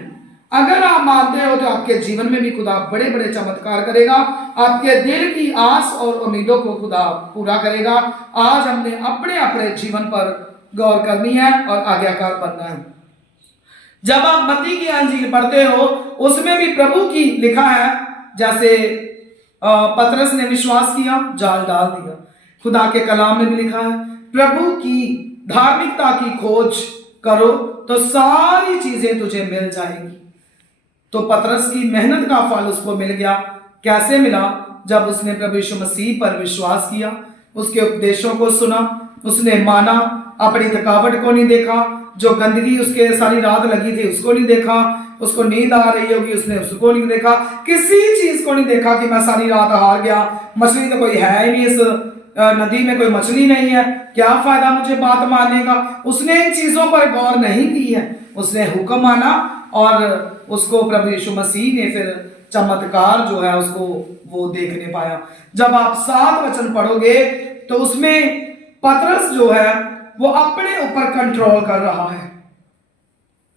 अगर आप मानते हो तो आपके जीवन में भी खुदा बड़े बड़े चमत्कार करेगा, आपके दिल की आस और उम्मीदों को खुदा पूरा करेगा। आज हमने अपने अपने जीवन पर गौर करनी है और आज्ञाकार बनना है। जब आप मत्ती की अंजील पढ़ते हो, उसमें भी प्रभु की लिखा है, जैसे पतरस ने विश्वास किया, जाल डाल दिया। खुदा के कलाम में भी लिखा है, प्रभु की धार्मिकता की खोज करो तो सारी चीजें तुझे मिल जाएंगी। तो पतरस की मेहनत का फल उसको मिल गया। कैसे मिला? जब उसने प्रभु यीशु मसीह पर विश्वास किया, उसके उपदेशों को सुना, उसने माना, अपनी थकावट को नहीं देखा, जो गंदगी उसके सारी रात लगी थी उसको नहीं देखा, उसको नींद आ रही होगी उसने उसको नहीं देखा, किसी चीज को नहीं देखा कि मैं सारी रात हार गया, मछली तो कोई है ही नहीं, इस नदी में कोई मछली नहीं है, क्या फायदा मुझे बात मानने का। उसने इन चीजों पर गौर नहीं की है, उसने हुक्म माना और उसको प्रभु यीशु मसीह ने फिर चमत्कार जो है उसको वो देखने पाया। जब आप 7 वचन पढ़ोगे तो उसमें पतरस जो है वो अपने ऊपर कंट्रोल कर रहा है।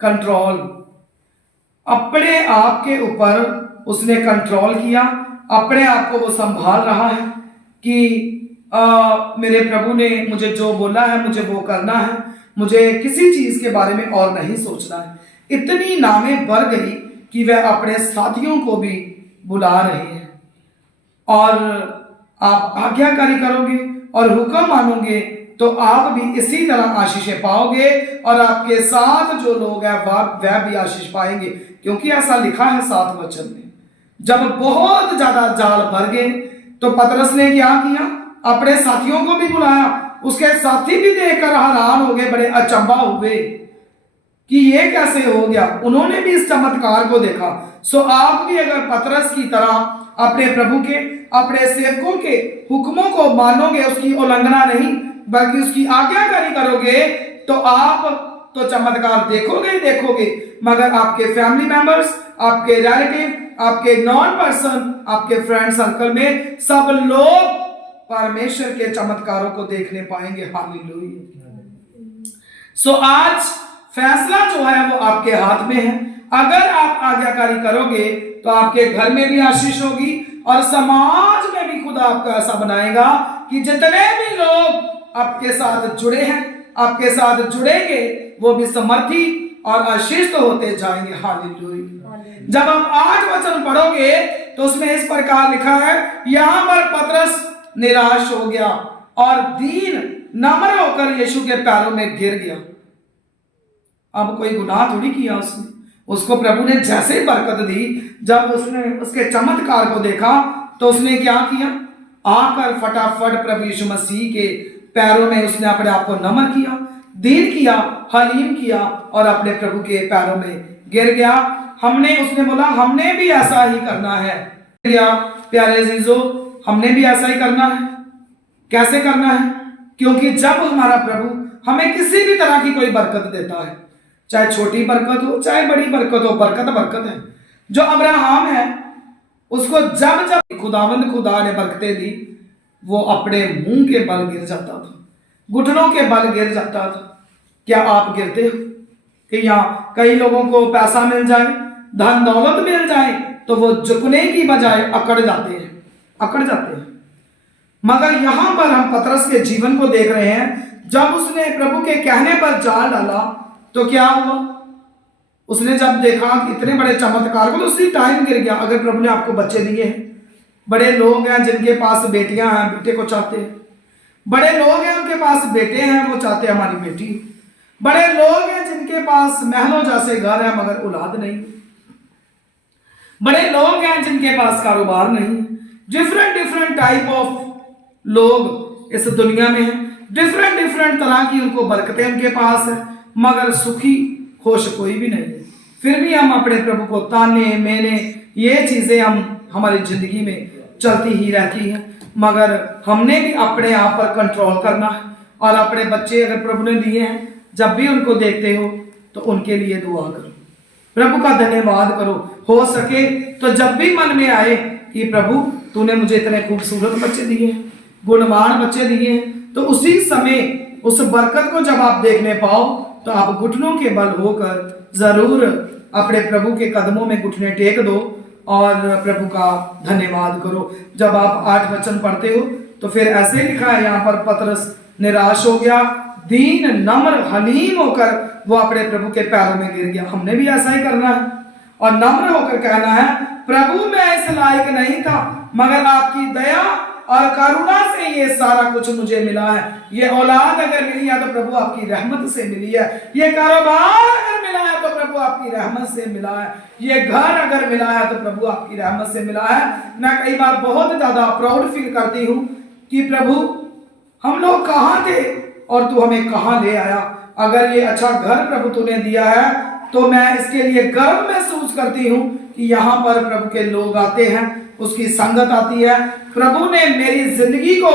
कंट्रोल, अपने आप के ऊपर उसने कंट्रोल किया, अपने आप को वो संभाल रहा है कि मेरे प्रभु ने मुझे जो बोला है मुझे वो करना है, मुझे किसी चीज के बारे में और नहीं सोचना है। इतनी नामें बढ़ गई कि वह अपने साथियों को भी बुला रहे हैं। और आप आज्ञाकारी करोगे और हुक्म मानोगे तो आप भी इसी तरह आशीषें पाओगे और आपके साथ जो लोग हैं वह भी आशीष पाएंगे, क्योंकि ऐसा लिखा है 7 वचन में। जब बहुत ज्यादा जाल भर गए तो पतरस ने क्या किया? अपने साथियों को भी बुलाया। उसके साथी भी देखकर हैरान हो गए, बड़े अचंभा हुए कि ये कैसे हो गया। उन्होंने भी इस चमत्कार को देखा। सो आप भी अगर पतरस की तरह अपने प्रभु के, अपने सेवकों के हुक्मों को मानोगे, उसकी उल्लंघना नहीं बल्कि उसकी आज्ञाकारी करोगे, तो आप तो चमत्कार देखोगे ही देखोगे, मगर आपके फैमिली मेंबर्स, आपके रिलेटिव, आपके नॉन पर्सन, आपके फ्रेंड सर्कल में सब लोग परमेश्वर के चमत्कारों को देखने पाएंगे। हालेलुया। सो आज फैसला जो है वो आपके हाथ में है। अगर आप आज्ञाकारी करोगे तो आपके घर में भी आशीष होगी और समाज में भी खुदा आपको ऐसा बनाएगा कि जितने भी लोग आपके साथ जुड़े हैं, आपके साथ जुड़ेंगे, वो भी समर्थी और आशीष होते जाएंगे। हालेलुया। जब आप 8 वचन पढ़ोगे तो उसमें इस प्रकार लिखा है, यहां पर पतरस निराश हो गया और दीन नम्र होकर यीशु के पैरों में गिर गया। अब कोई गुनाह थोड़ी किया उसने, उसको प्रभु ने जैसे ही बरकत दी, जब उसने उसके चमत्कार को देखा तो उसने क्या किया? आकर फटाफट प्रभु यीशु मसीह के पैरों में उसने अपने आप को नम्र किया, दीन किया, हलीम किया और अपने प्रभु के पैरों में गिर गया। उसने बोला हमने भी ऐसा ही करना है। गया। प्यारे अजीजों, हमने भी ऐसा ही करना है। कैसे करना है? क्योंकि जब हमारा प्रभु हमें किसी भी तरह की कोई बरकत देता है, चाहे छोटी बरकत हो चाहे बड़ी बरकत हो, बरकत बरकत है। जो अब्राहम है, उसको जब जब खुदावंद खुदा ने बरकतें दी, वो अपने मुंह के बल गिर जाता था, घुटनों के बल गिर जाता था। क्या आप गिरते हो? कि यहाँ कई लोगों को पैसा मिल जाए, धन दौलत मिल जाए, तो वो झुकने की बजाय अकड़ जाते हैं, अकड़ जाते हैं। मगर यहां पर हम पतरस के जीवन को देख रहे हैं। जब उसने प्रभु के कहने पर जाल डाला तो क्या हुआ? उसने जब देखा कि इतने बड़े चमत्कार को, तो उसी टाइम गिर गया। अगर प्रभु ने आपको बच्चे दिए हैं, बड़े लोग हैं जिनके पास बेटियां हैं, बेटे को चाहते हैं। बड़े लोग हैं उनके पास बेटे हैं, वो चाहते हैं हमारी बेटी। बड़े लोग हैं जिनके पास महलों जैसे घर है मगर औलाद नहीं। बड़े लोग हैं जिनके पास कारोबार नहीं। डिफरेंट डिफरेंट टाइप ऑफ लोग इस दुनिया में हैं। डिफरेंट डिफरेंट तरह की उनको बरकतें उनके पास है, मगर सुखी खुश कोई भी नहीं है। फिर भी हम अपने प्रभु को ताने मेने, ये चीजें हम हमारी जिंदगी में चलती ही रहती हैं। मगर हमने भी अपने आप पर कंट्रोल करना है। और अपने बच्चे अगर प्रभु ने दिए हैं, जब भी उनको देखते हो तो उनके लिए दुआ करो, प्रभु का धन्यवाद करो। हो सके तो जब भी मन में आए कि प्रभु तूने मुझे इतने खूबसूरत बच्चे दिए हैं, गुणवान बच्चे दिए हैं, तो उसी समय उस बरकत को जब आप देखने पाओ तो आप घुटनों के बल होकर जरूर अपने प्रभु के कदमों में घुटने टेक दो और प्रभु का धन्यवाद करो। जब आप 8 वचन पढ़ते हो तो फिर ऐसे लिखा है यहाँ पर, पतरस निराश हो गया, दीन नम्र हलीम होकर वो अपने प्रभु के पैरों में गिर गया। हमने भी ऐसा ही करना है और नम्र होकर कहना है, प्रभु मैं इस लायक नहीं था, मगर आपकी दया और करुणा से ये सारा कुछ मुझे मिला है। ये औलाद अगर मिली है तो प्रभु आपकी रहमत से मिली है। ये कारोबार अगर मिला है तो प्रभु आपकी रहमत से मिला है। ये घर अगर मिला है तो प्रभु आपकी रहमत से मिला है। मैं कई बार बहुत ज्यादा प्राउड फील करती हूँ कि प्रभु हम लोग कहाँ थे और तू हमें कहाँ ले आया। अगर ये अच्छा घर प्रभु तूने दिया है तो मैं इसके लिए गर्व महसूस करती हूँ कि यहाँ पर प्रभु के लोग आते हैं, उसकी संगत आती है। प्रभु ने मेरी जिंदगी को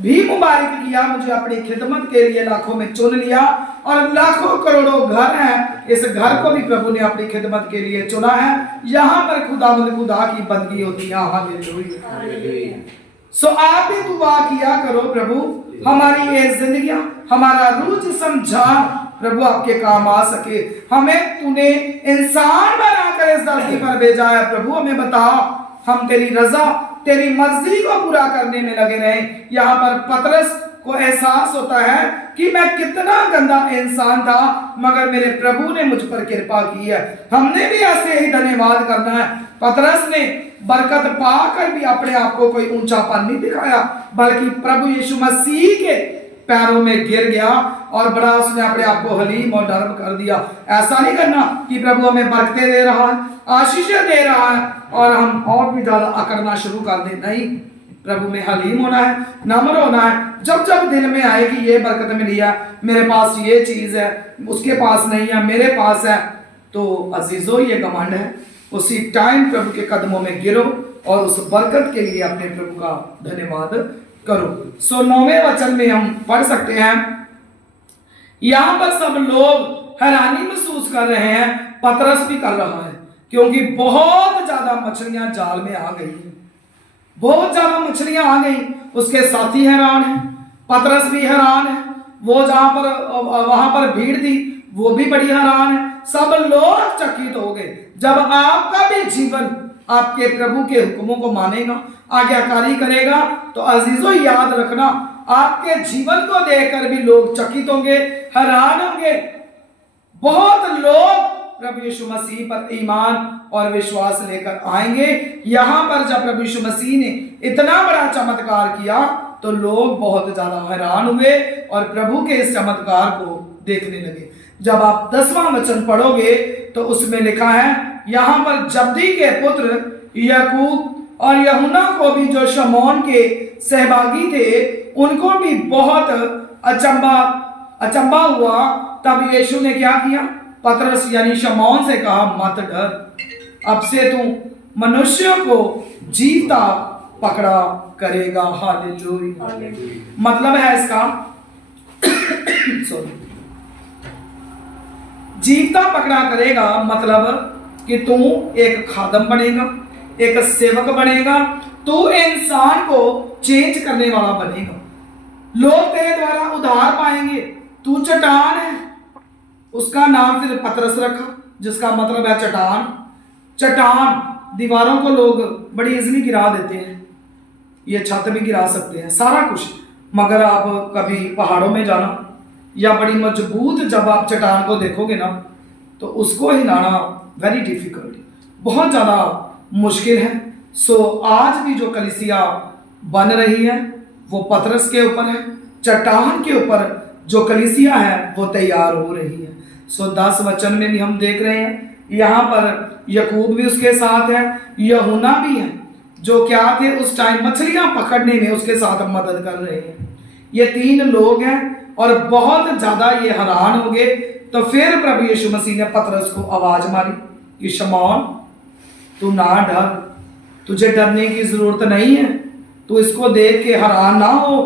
भी मुबारक किया, मुझे अपनी खिदमत के लिए लाखों में चुन लिया और लाखों करोड़ों घर हैं, इस घर को भी प्रभु ने अपनी खिदमत के लिए चुना है। यहाँ पर खुदा की बंदगी होती है। हालेलुया। सो आप भी दुआ किया करो, प्रभु हमारी ये जिंदगियां, हमारा रूह जिस्म जान प्रभु आपके काम आ सके। हमें तूने इंसान बनाकर इस धरती पर भेजा है। प्रभु हमें बता, हम तेरी रजा तेरी मर्जी को पूरा करने में लगे रहे। यहाँ पर पतरस को एहसास होता है कि मैं कितना गंदा इंसान था, मगर मेरे प्रभु ने मुझ पर कृपा की है। हमने भी ऐसे ही धन्यवाद करना है। पतरस ने बरकत पाकर भी अपने आप को कोई ऊंचापन नहीं दिखाया, बल्कि प्रभु यीशु मसीह के पैरों में गिर गया और बड़ा उसने अपने आप को हलीम और नर्म कर दिया। ऐसा नहीं करना कि प्रभु हमें बरकतें दे रहा है, आशीषें दे रहा है और हम और भी ज्यादा अकड़ना शुरू कर दें। नहीं, प्रभु में हलीम होना है, नम्र होना है। जब जब दिल में आए कि ये बरकत मिली है, मेरे पास ये चीज है, उसके पास नहीं है, मेरे पास है, तो अजीजों ये घमंड है। उसी टाइम प्रभु के कदमों में गिरो और उस बरकत के लिए अपने प्रभु का धन्यवाद करो। सो 9वें वचन में हम पढ़ सकते हैं, यहां पर सब लोग हैरानी महसूस कर रहे हैं, पतरस भी कर रहा है, क्योंकि बहुत ज्यादा मछलियां जाल में आ गई, बहुत ज्यादा मछलियां आ गई। उसके साथी हैरान है, पतरस भी हैरान है, वो जहां पर वहां पर भीड़ थी वो भी बड़ी हैरान है। सब लोग चकित हो गए। जब आपका भी जीवन आपके प्रभु के हुक्मों को मानेगा, आज्ञाकारी करेगा, तो अजीजों याद रखना, आपके जीवन को देखकर भी लोग चकित होंगे, हैरान होंगे। बहुत लोग प्रभु यीशु मसीह पर ईमान और विश्वास लेकर आएंगे। यहां पर जब प्रभु यीशु मसीह ने इतना बड़ा चमत्कार किया तो लोग बहुत ज्यादा हैरान हुए और प्रभु के इस चमत्कार को देखने लगे। जब आप 10वां वचन पढ़ोगे तो उसमें लिखा है, यहां पर जब्दी के पुत्र याकूब और यूहन्ना को भी, जो शमौन के सहभागी थे, उनको भी बहुत अचंबा हुआ। तब यीशु ने क्या किया? पतरस यानी शमौन से कहा, मत डर, अब से तू मनुष्यों को जीता पकड़ा करेगा। हालेलुया। मतलब है इसका सॉरी, जीता पकड़ा करेगा मतलब कि तू एक खादम बनेगा, एक सेवक बनेगा, तू इंसान को चेंज करने वाला बनेगा। लोग तेरे द्वारा उद्धार पाएंगे। तू चट्टान है, उसका नाम फिर पतरस रखा, जिसका मतलब है चट्टान। चट्टान दीवारों को लोग बड़ी इजीली गिरा देते हैं, ये छत भी गिरा सकते हैं, सारा कुछ, मगर आप कभी पहाड़ों में जाना या बड़ी मजबूत जब आप चट्टान को देखोगे ना, तो उसको हिलाना वेरी डिफिकल्ट, बहुत ज़्यादा मुश्किल है। सो आज भी जो कलीसिया बन रही है वो पतरस के ऊपर है, चट्टान के ऊपर जो कलीसिया है वो तैयार हो रही है। सो 10 वचन में भी हम देख रहे हैं, यहाँ पर यकूब भी उसके साथ है, यूहन्ना भी है, जो क्या थे उस टाइम मछलियां पकड़ने में उसके साथ मदद कर रहे हैं। ये 3 लोग हैं और बहुत ज्यादा ये हैरान हो गए। तो फिर प्रभु यीशु मसीह ने पतरस को आवाज मारी कि शमौन, तू ना डर, तुझे डरने की जरूरत नहीं है, तू इसको देख के हैरान ना हो।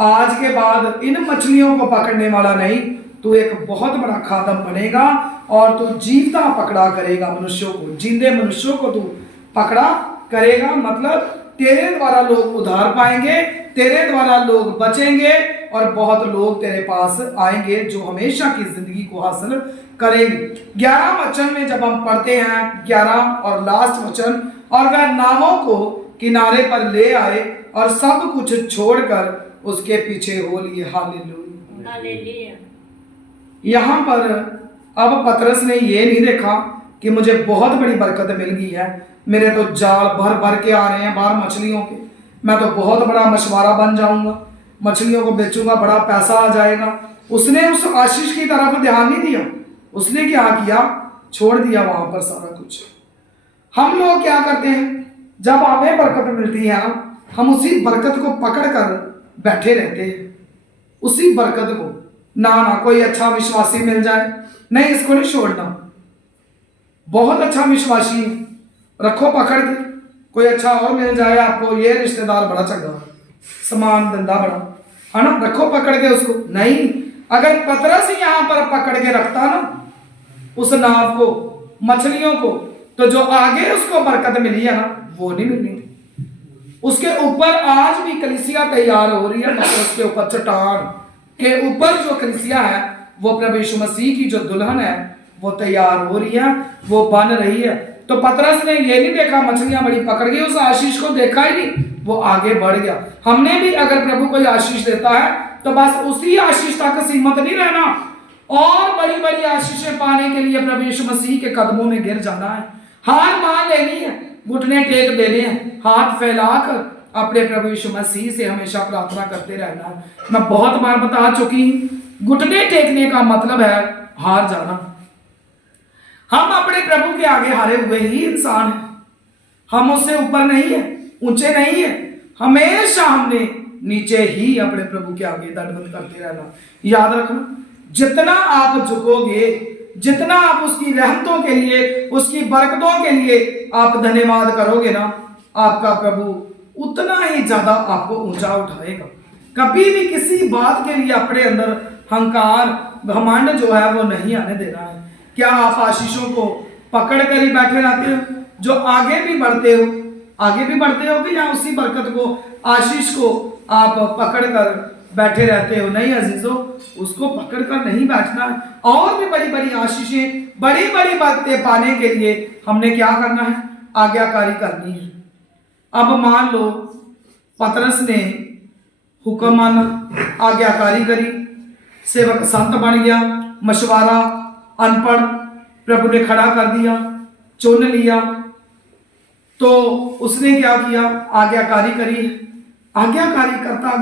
आज के बाद इन मछलियों को पकड़ने वाला नहीं, तू एक बहुत बड़ा खादम बनेगा और तू जीता पकड़ा करेगा मनुष्यों को, जिंदे मनुष्यों को तू पकड़ा करेगा। मतलब तेरे द्वारा लोग उद्धार पाएंगे, तेरे द्वारा लोग बचेंगे और बहुत लोग तेरे पास आएंगे जो हमेशा की जिंदगी को हासिल करेंगे। 11 वचन में जब हम पढ़ते हैं, 11 और लास्ट वचन, और वह नावों को किनारे पर ले आए और सब कुछ छोड़कर उसके पीछे हो लिए। हालेलुया। यहाँ पर अब पतरस ने ये नहीं देखा कि मुझे बहुत बड़ी बरकत मिल गई है, मेरे तो जाल भर भर के आ रहे हैं बाहर मछलियों के, मैं तो बहुत बड़ा मछुआरा बन जाऊंगा, मछलियों को बेचूंगा, बड़ा पैसा आ जाएगा। उसने उस आशीष की तरफ ध्यान नहीं दिया। उसने क्या किया? छोड़ दिया वहां पर सारा कुछ। हम लोग क्या करते हैं, जब हमें बरकत मिलती है हम उसी बरकत को पकड़ कर बैठे रहते हैं, उसी बरकत को। ना कोई अच्छा विश्वासी मिल जाए, नहीं इसको नहीं छोड़ना, बहुत अच्छा विश्वासी रखो पकड़ के। कोई अच्छा और मिल जाए आपको, ये रिश्तेदार बड़ा चंगा, समान धंधा बड़ा है ना, रखो पकड़ के उसको। नहीं, अगर पतरस यहाँ पर पकड़ के रखता ना उस नाव को, मछलियों को, तो जो आगे उसको बरकत मिली है ना वो नहीं मिलनी। उसके ऊपर आज भी कलीसिया तैयार हो रही है। पतरस के ऊपर, चट्टान के ऊपर जो कलीसिया है, वो प्रभु यीशु मसीह की जो दुल्हन है वो तैयार हो रही है, वो बन रही है। तो पतरस ने ये नहीं देखा मछलियां बड़ी पकड़ गई, उस आशीष को देखा ही नहीं, वो आगे बढ़ गया। हमने भी अगर प्रभु कोई आशीष देता है तो बस उसी आशीष तक सीमित नहीं रहना, और बड़ी बड़ी आशीषें पाने के लिए प्रभु यीशु मसीह के कदमों में गिर जाना है, हार मान लेनी है, घुटने टेक देने हैं, हाथ फैलाकर अपने प्रभु यीशु मसीह से हमेशा प्रार्थना करते रहना है। मैं बहुत बार बता चुकी हूं, घुटने टेकने का मतलब है हार जाना। हम अपने प्रभु के आगे हारे हुए ही इंसान हैं, हम उससे ऊपर नहीं है, ऊंचे नहीं है, हमेशा हमने नीचे ही अपने प्रभु के आगे दंडवत करते रहना। याद रखना, जितना आप झुकोगे, जितना आप उसकी रहमतों के लिए, उसकी बरकतों के लिए आप धन्यवाद करोगे ना, आपका प्रभु उतना ही ज्यादा आपको ऊंचा उठाएगा। कभी भी किसी बात के लिए अपने अंदर हंकार, घमंड जो है वो नहीं आने देना है। क्या आप आशीषों को पकड़ कर ही बैठे रहते हो, जो आगे भी बढ़ते हो, आगे भी बढ़ते हो कि या उसी बरकत को, आशीष को आप पकड़ कर बैठे रहते हो? नहीं अजीजों, उसको पकड़ कर नहीं बैठना है। और भी बड़ी बड़ी आशीषें, बड़ी बड़ी बरकतें पाने के लिए हमने क्या करना है? आज्ञाकारी करनी है। अब मान लो पतरस ने हुक्म माना, आज्ञाकारी करी, सेवक संत बन गया, मशवारा अनपढ़ प्रभु ने खड़ा कर दिया, चुन लिया, तो उसने क्या किया? आज्ञाकारी करी। आज्ञाकारी करता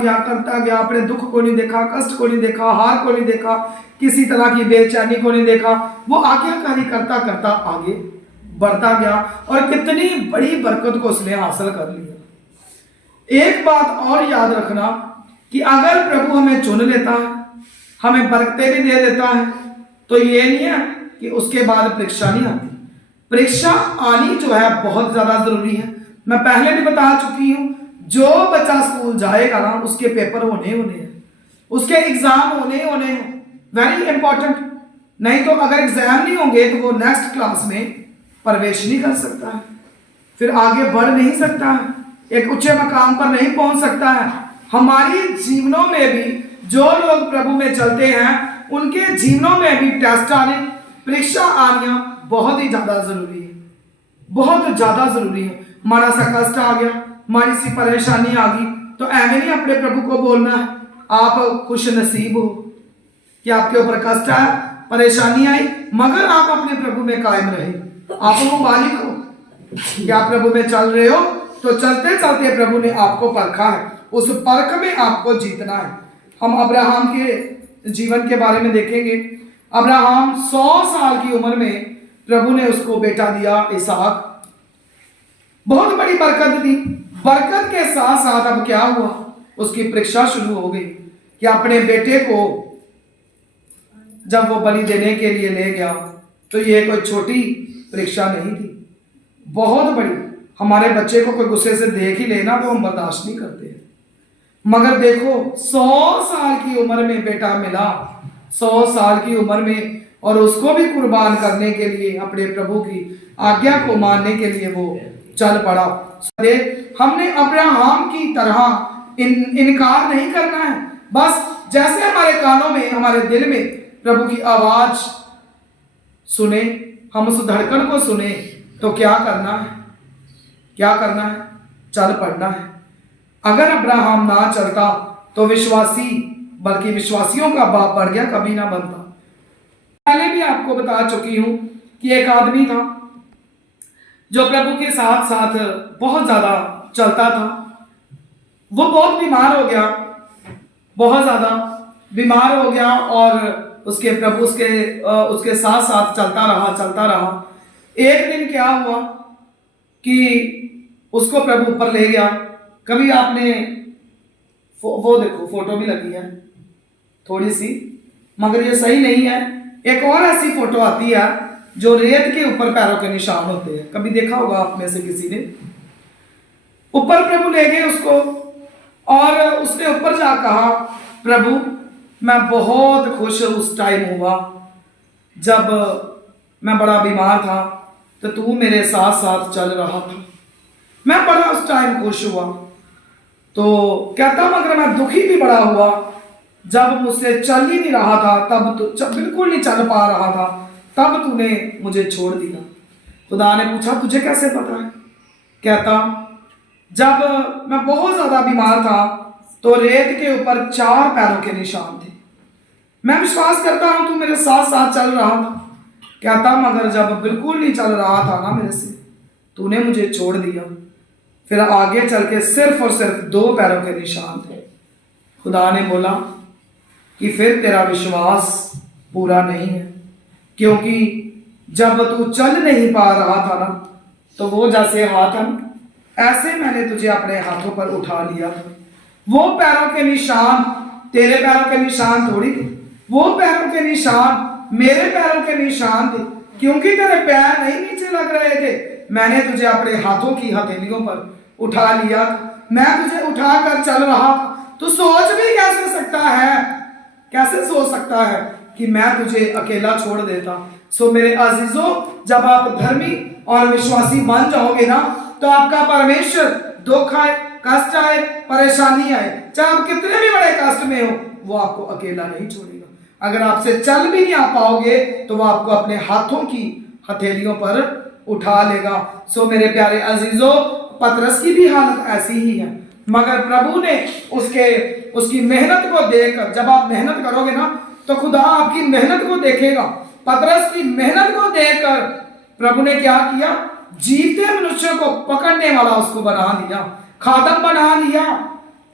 गया, अपने दुख को नहीं देखा, कष्ट को नहीं देखा, हार को नहीं देखा, किसी तरह की बेचैनी को नहीं देखा, वो आज्ञाकारी करता करता आगे बढ़ता गया और कितनी बड़ी बरकत को उसने हासिल कर लिया। एक बात और याद रखना कि अगर प्रभु हमें चुन लेता है, हमें बरकतें भी दे देता है, तो ये नहीं है कि उसके बाद परीक्षा नहीं आती। परीक्षा आनी जो है बहुत ज्यादा जरूरी है। मैं पहले भी बता चुकी हूं, जो बच्चा स्कूल जाएगा ना उसके पेपर होने हैं, उसके एग्जाम होने हैं, वेरी इंपॉर्टेंट। नहीं तो अगर एग्जाम नहीं होंगे तो वो नेक्स्ट क्लास में प्रवेश नहीं कर सकता है, फिर आगे बढ़ नहीं सकता है, एक ऊंचे मकाम पर नहीं पहुंच सकता है। हमारी जीवनों में भी जो लोग प्रभु में चलते हैं उनके जीवनों में भी टेस्ट आने, परीक्षा आनियां बहुत ही ज्यादा जरूरी है, बहुत ज्यादा जरूरी है। हमारा सा कष्ट आ गया, हमारी सी परेशानी आ गई, तो ऐसे नहीं अपने प्रभु को बोलना है आप खुश नसीब हो कि आपके ऊपर कष्ट आया, परेशानी आई, मगर आप अपने प्रभु में कायम रहे। आप वो मालिक हो कि आप प्रभु में चल रहे हो, तो चलते चलते प्रभु ने आपको परखा है, उस परख में आपको जीतना है। हम अब्राहम के जीवन के बारे में देखेंगे। अब्राहम 100 साल की उम्र में प्रभु ने उसको बेटा दिया इसहाक, बहुत बड़ी बरकत दी। बरकत के साथ साथ अब क्या हुआ, उसकी परीक्षा शुरू हो गई कि अपने बेटे को जब वो बलि देने के लिए ले गया, तो ये कोई छोटी परीक्षा नहीं थी, बहुत बड़ी। हमारे बच्चे को कोई गुस्से से देख ही लेना तो हम बर्दाश्त नहीं करते, मगर देखो 100 साल की उम्र में बेटा मिला, 100 साल की उम्र में, और उसको भी कुर्बान करने के लिए, अपने प्रभु की आज्ञा को मानने के लिए वो चल पड़ा। हमने अब्राहम की तरह इनकार नहीं करना है। बस जैसे हमारे कानों में, हमारे दिल में प्रभु की आवाज सुने, हम उस धड़कन को सुने, तो क्या करना है, क्या करना है, चल पड़ना है। अगर अब्राहम ना चलता तो विश्वासी, बल्कि विश्वासियों का बाप बढ़ गया, कभी ना बनता। पहले भी आपको बता चुकी हूं कि एक आदमी था जो प्रभु के साथ साथ बहुत ज्यादा चलता था। वो बहुत बीमार हो गया, बहुत ज्यादा बीमार हो गया, और उसके प्रभु उसके साथ साथ चलता रहा। एक दिन क्या हुआ कि उसको प्रभु ऊपर ले गया। कभी आपने वो देखो, फोटो भी लगी है थोड़ी सी, मगर ये सही नहीं है। एक और ऐसी फोटो आती है जो रेत के ऊपर पैरों के निशान होते हैं, कभी देखा होगा आप में से किसी ने। ऊपर प्रभु ले गए उसको, और उसने ऊपर जा कहा, प्रभु मैं बहुत खुश उस टाइम हुआ जब मैं बड़ा बीमार था, तो तू मेरे साथ साथ चल रहा था, मैं बड़ा उस टाइम खुश हुआ। तो कहता मगर मैं दुखी भी बड़ा हुआ जब मुझसे चल ही नहीं रहा था, तब तो बिल्कुल नहीं चल पा रहा था, तब तूने मुझे छोड़ दिया। खुदा ने पूछा तुझे कैसे पता है? कहता जब मैं बहुत ज्यादा बीमार था तो रेत के ऊपर 4 पैरों के निशान थे, मैं विश्वास करता हूं तू मेरे साथ साथ चल रहा था। कहता मगर जब बिल्कुल नहीं चल रहा था ना मेरे से, तूने मुझे छोड़ दिया। फिर आगे चल के सिर्फ और सिर्फ 2 पैरों के निशान थे। खुदा ने बोला कि फिर तेरा विश्वास पूरा नहीं है, क्योंकि जब तू चल नहीं पा रहा था ना, तो वो जैसे हाथ है ऐसे मैंने तुझे अपने हाथों पर उठा लिया था। वो पैरों के निशान तेरे पैरों के निशान थोड़ी थे, वो पैरों के निशान मेरे पैरों के निशान थे, क्योंकि तेरे पैर नहीं नीचे लग रहे थे, मैंने तुझे अपने हाथों की हथेलियों पर उठा लिया था, मैं तुझे उठा कर चल रहा था। तू सोच भी कैसे सकता है, कैसे सोच सकता है कि मैं तुझे अकेला छोड़ देता? सो मेरे अजीजों, जब आप धर्मी और विश्वासी बन जाओगे ना, तो आपका परमेश्वर दुख आए, कष्ट आए, परेशानी आए, चाहे आप कितने भी बड़े कष्ट में हो, वो आपको अकेला नहीं छोड़ेगा। अगर आपसे चल भी नहीं आ पाओगे तो वो आपको अपने हाथों की हथेलियों पर उठा लेगा। सो मेरे प्यारे अजीजों, पतरस की भी हालत ऐसी ही है, मगर प्रभु ने उसकी मेहनत को देखकर, जब आप मेहनत करोगे ना तो खुदा आपकी मेहनत को देखेगा। पतरस की मेहनत को देखकर प्रभु ने क्या किया, जीते मनुष्य को पकड़ने वाला उसको बना दिया, खादम बना दिया।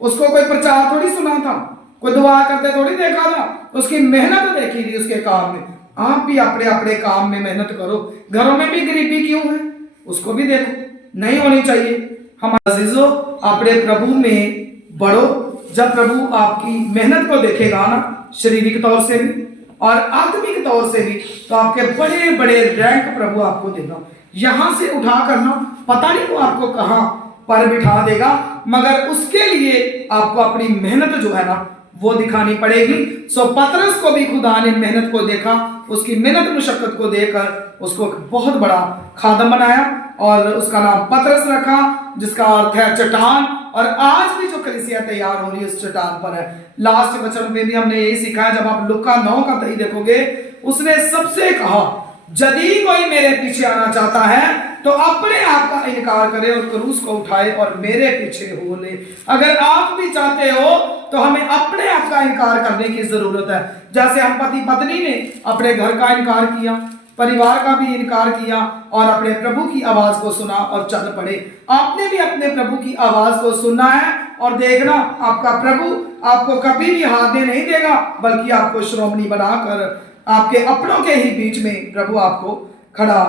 उसको कोई प्रचार थोड़ी सुना था, कोई दुआ करते थोड़ी देखा था, उसकी मेहनत देखी थी उसके काम में। आप भी अपने अपने काम में मेहनत करो। घरों में भी गरीबी क्यों है उसको भी देखो, नहीं होनी चाहिए। हमारे अजीजों, अपने प्रभु में बढ़ो। जब प्रभु आपकी मेहनत को देखेगा ना, शारीरिक तौर से भी और आत्मिक तौर से भी, तो आपके बड़े बड़े रैंक प्रभु आपको देगा। यहां से उठा करना, पता नहीं वो आपको कहां पर बिठा देगा, मगर उसके लिए आपको अपनी मेहनत जो है ना वो दिखानी पड़ेगी। सो पतरस को भी खुदा ने मेहनत को देखा, उसकी मेहनत मुशक्कत को देखकर उसको बहुत बड़ा खादम बनाया और उसका नाम पतरस रखा, जिसका अर्थ है चट्टान। और आज भी जो कलीसिया तैयार हो रही है उस चट्टान पर है। लास्ट वचन में भी हमने यही सीखा है, जब आप लूका 9 देखोगे, उसने सबसे कहा यदि कोई मेरे पीछे आना चाहता है तो अपने आप का इनकार करे और क्रूस को उठाए और मेरे पीछे हो ले। अगर आप भी चाहते हो तो हमें अपने आप का इनकार करने की जरूरत है। जैसे हम पति पत्नी ने अपने घर का इनकार किया, परिवार का भी इनकार किया और अपने प्रभु की आवाज को सुना और चल पड़े। आपने भी अपने प्रभु की आवाज को सुनना है और देखना आपका प्रभु आपको कभी भी हारने नहीं देगा, बल्कि आपको श्रोमणी बनाकर आपके अपनों के ही बीच में प्रभु आपको खड़ा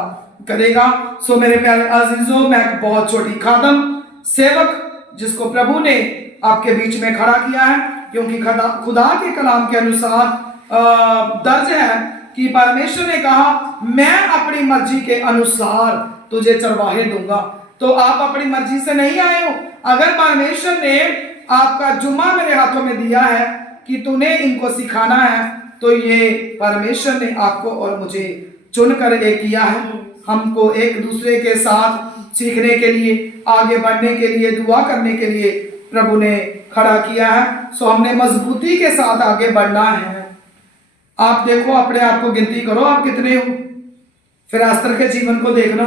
करेगा। सो मेरे प्यारे अजीजों, मैं एक बहुत छोटी खादम सेवक जिसको प्रभु ने आपके बीच में खड़ा किया है, क्योंकि खुदा के कलाम के अनुसार दर्ज है कि परमेश्वर ने कहा मैं अपनी मर्जी के अनुसार तुझे चरवाहे दूंगा। तो आप अपनी मर्जी से नहीं आए हो। अगर परमेश्वर ने आपका जुम्मा मेरे हाथों में दिया है कि तूने इनको सिखाना है, तो ये परमेश्वर ने आपको और मुझे चुनकर एक किया है। हमको एक दूसरे के साथ सीखने के लिए, आगे बढ़ने के लिए, दुआ करने के लिए प्रभु ने खड़ा किया है। सो हमने मजबूती के साथ आगे बढ़ना है। आप देखो, अपने आप को गिनती करो, आप कितने हो। फिर एस्तर के जीवन को देखना,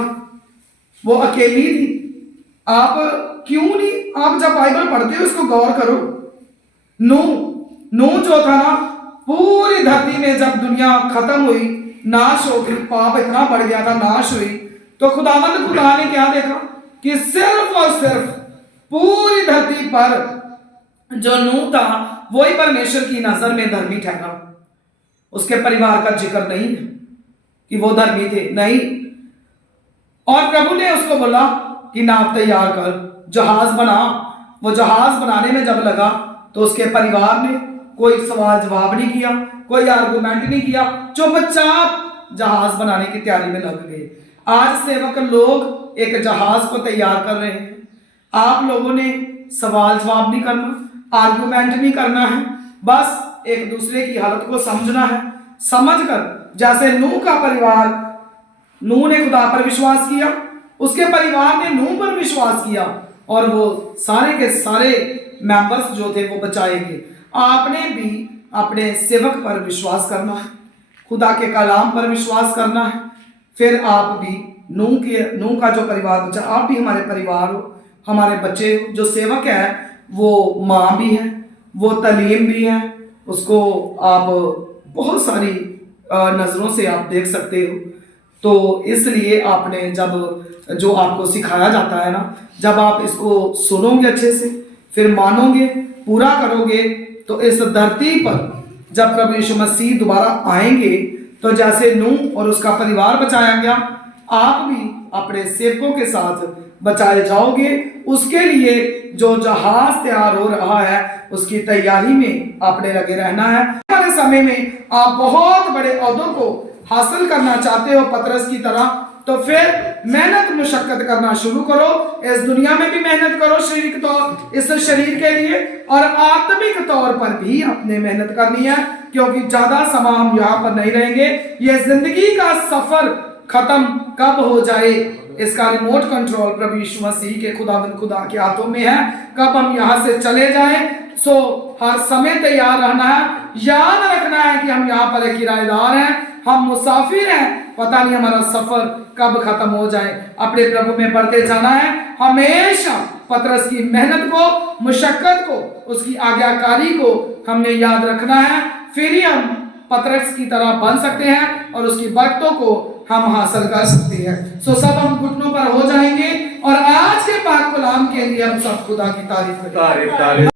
वो अकेली थी। आप क्यों नहीं, आप जब बाइबल पढ़ते हो उसको गौर करो। नूह जो था ना, पूरी धरती में जब दुनिया खत्म हुई, नाश हो गई, पाप इतना बढ़ गया था, नाश हुई, तो खुदा ने क्या देखा कि सिर्फ और सिर्फ पूरी धरती पर जो नूह था वही परमेश्वर की नजर में धर्मी ठहरा। उसके परिवार का जिक्र नहीं है कि वो धर्मी थे, नहीं। और प्रभु ने उसको बोला कि नाव तैयार कर, जहाज बना। वो जहाज बनाने में जब लगा तो उसके परिवार ने कोई सवाल जवाब नहीं किया, कोई आर्गुमेंट नहीं किया, चुपचाप जहाज बनाने की तैयारी में लग गए। आज सेवक लोग एक जहाज को तैयार कर रहे हैं। आप लोगों ने सवाल जवाब नहीं करना, आर्गुमेंट नहीं करना है, बस एक दूसरे की हालत को समझना है। समझकर, जैसे नूह का परिवार, नूह ने खुदा पर विश्वास किया, उसके परिवार ने नूह पर विश्वास किया और वो सारे के सारे मेंबर्स जो थे वो बचाए गए। आपने भी अपने सेवक पर विश्वास करना है, खुदा के कलाम पर विश्वास करना है। फिर आप भी नूह का जो परिवार बचा, आप भी हमारे परिवार हो, हमारे बच्चे हो। जो सेवक है वो माँ भी है, वो तलीम भी है, उसको आप बहुत सारी नज़रों से आप देख सकते हो। तो इसलिए आपने जब जो आपको सिखाया जाता है ना, जब आप इसको सुनोगे अच्छे से, फिर मानोगे, पूरा करोगे, तो इस धरती पर जब प्रभु यीशु मसीह दोबारा आएंगे तो जैसे नूह और उसका परिवार बचाया गया, आप भी अपने सेवकों के साथ बचाए जाओगे। उसके लिए जो जहाज तैयार हो रहा है उसकी तैयारी में आपने लगे रहना है। आने समय में आप बहुत बड़े ओहदों को हासिल करना चाहते हो पतरस की तरह, तो फिर मेहनत मुशक्कत करना शुरू करो। इस दुनिया में भी मेहनत करो, शारीरिक तौर इस शरीर के लिए, और आत्मिक तौर पर भी अपने मेहनत करनी है, क्योंकि ज्यादा समय हम यहाँ पर नहीं रहेंगे। ये जिंदगी का सफर खत्म कब हो जाए इसका रिमोट कंट्रोल प्रभु यीशु मसीह के खुदा के हाथों में है। कब हम यहाँ से चले जाएं, सो हर समय तैयार रहना है। याद रखना है कि हम यहाँ पर एक किराएदार हैं, हम मुसाफिर हैं, पता नहीं हमारा सफर कब खत्म हो जाए। अपने प्रभु में बढ़ते जाना है। हमेशा पतरस की मेहनत को, मुशक्कत को, उसकी आज्ञाकारी को हमने याद रखना है। फिर ही हम पतरस की तरह बन सकते हैं और उसकी बरकतों को हम हासिल कर सकते हैं। सो सब हम घुटनों पर हो जाएंगे और आज के पाक कलाम के लिए हम सब खुदा की तारीफ करें।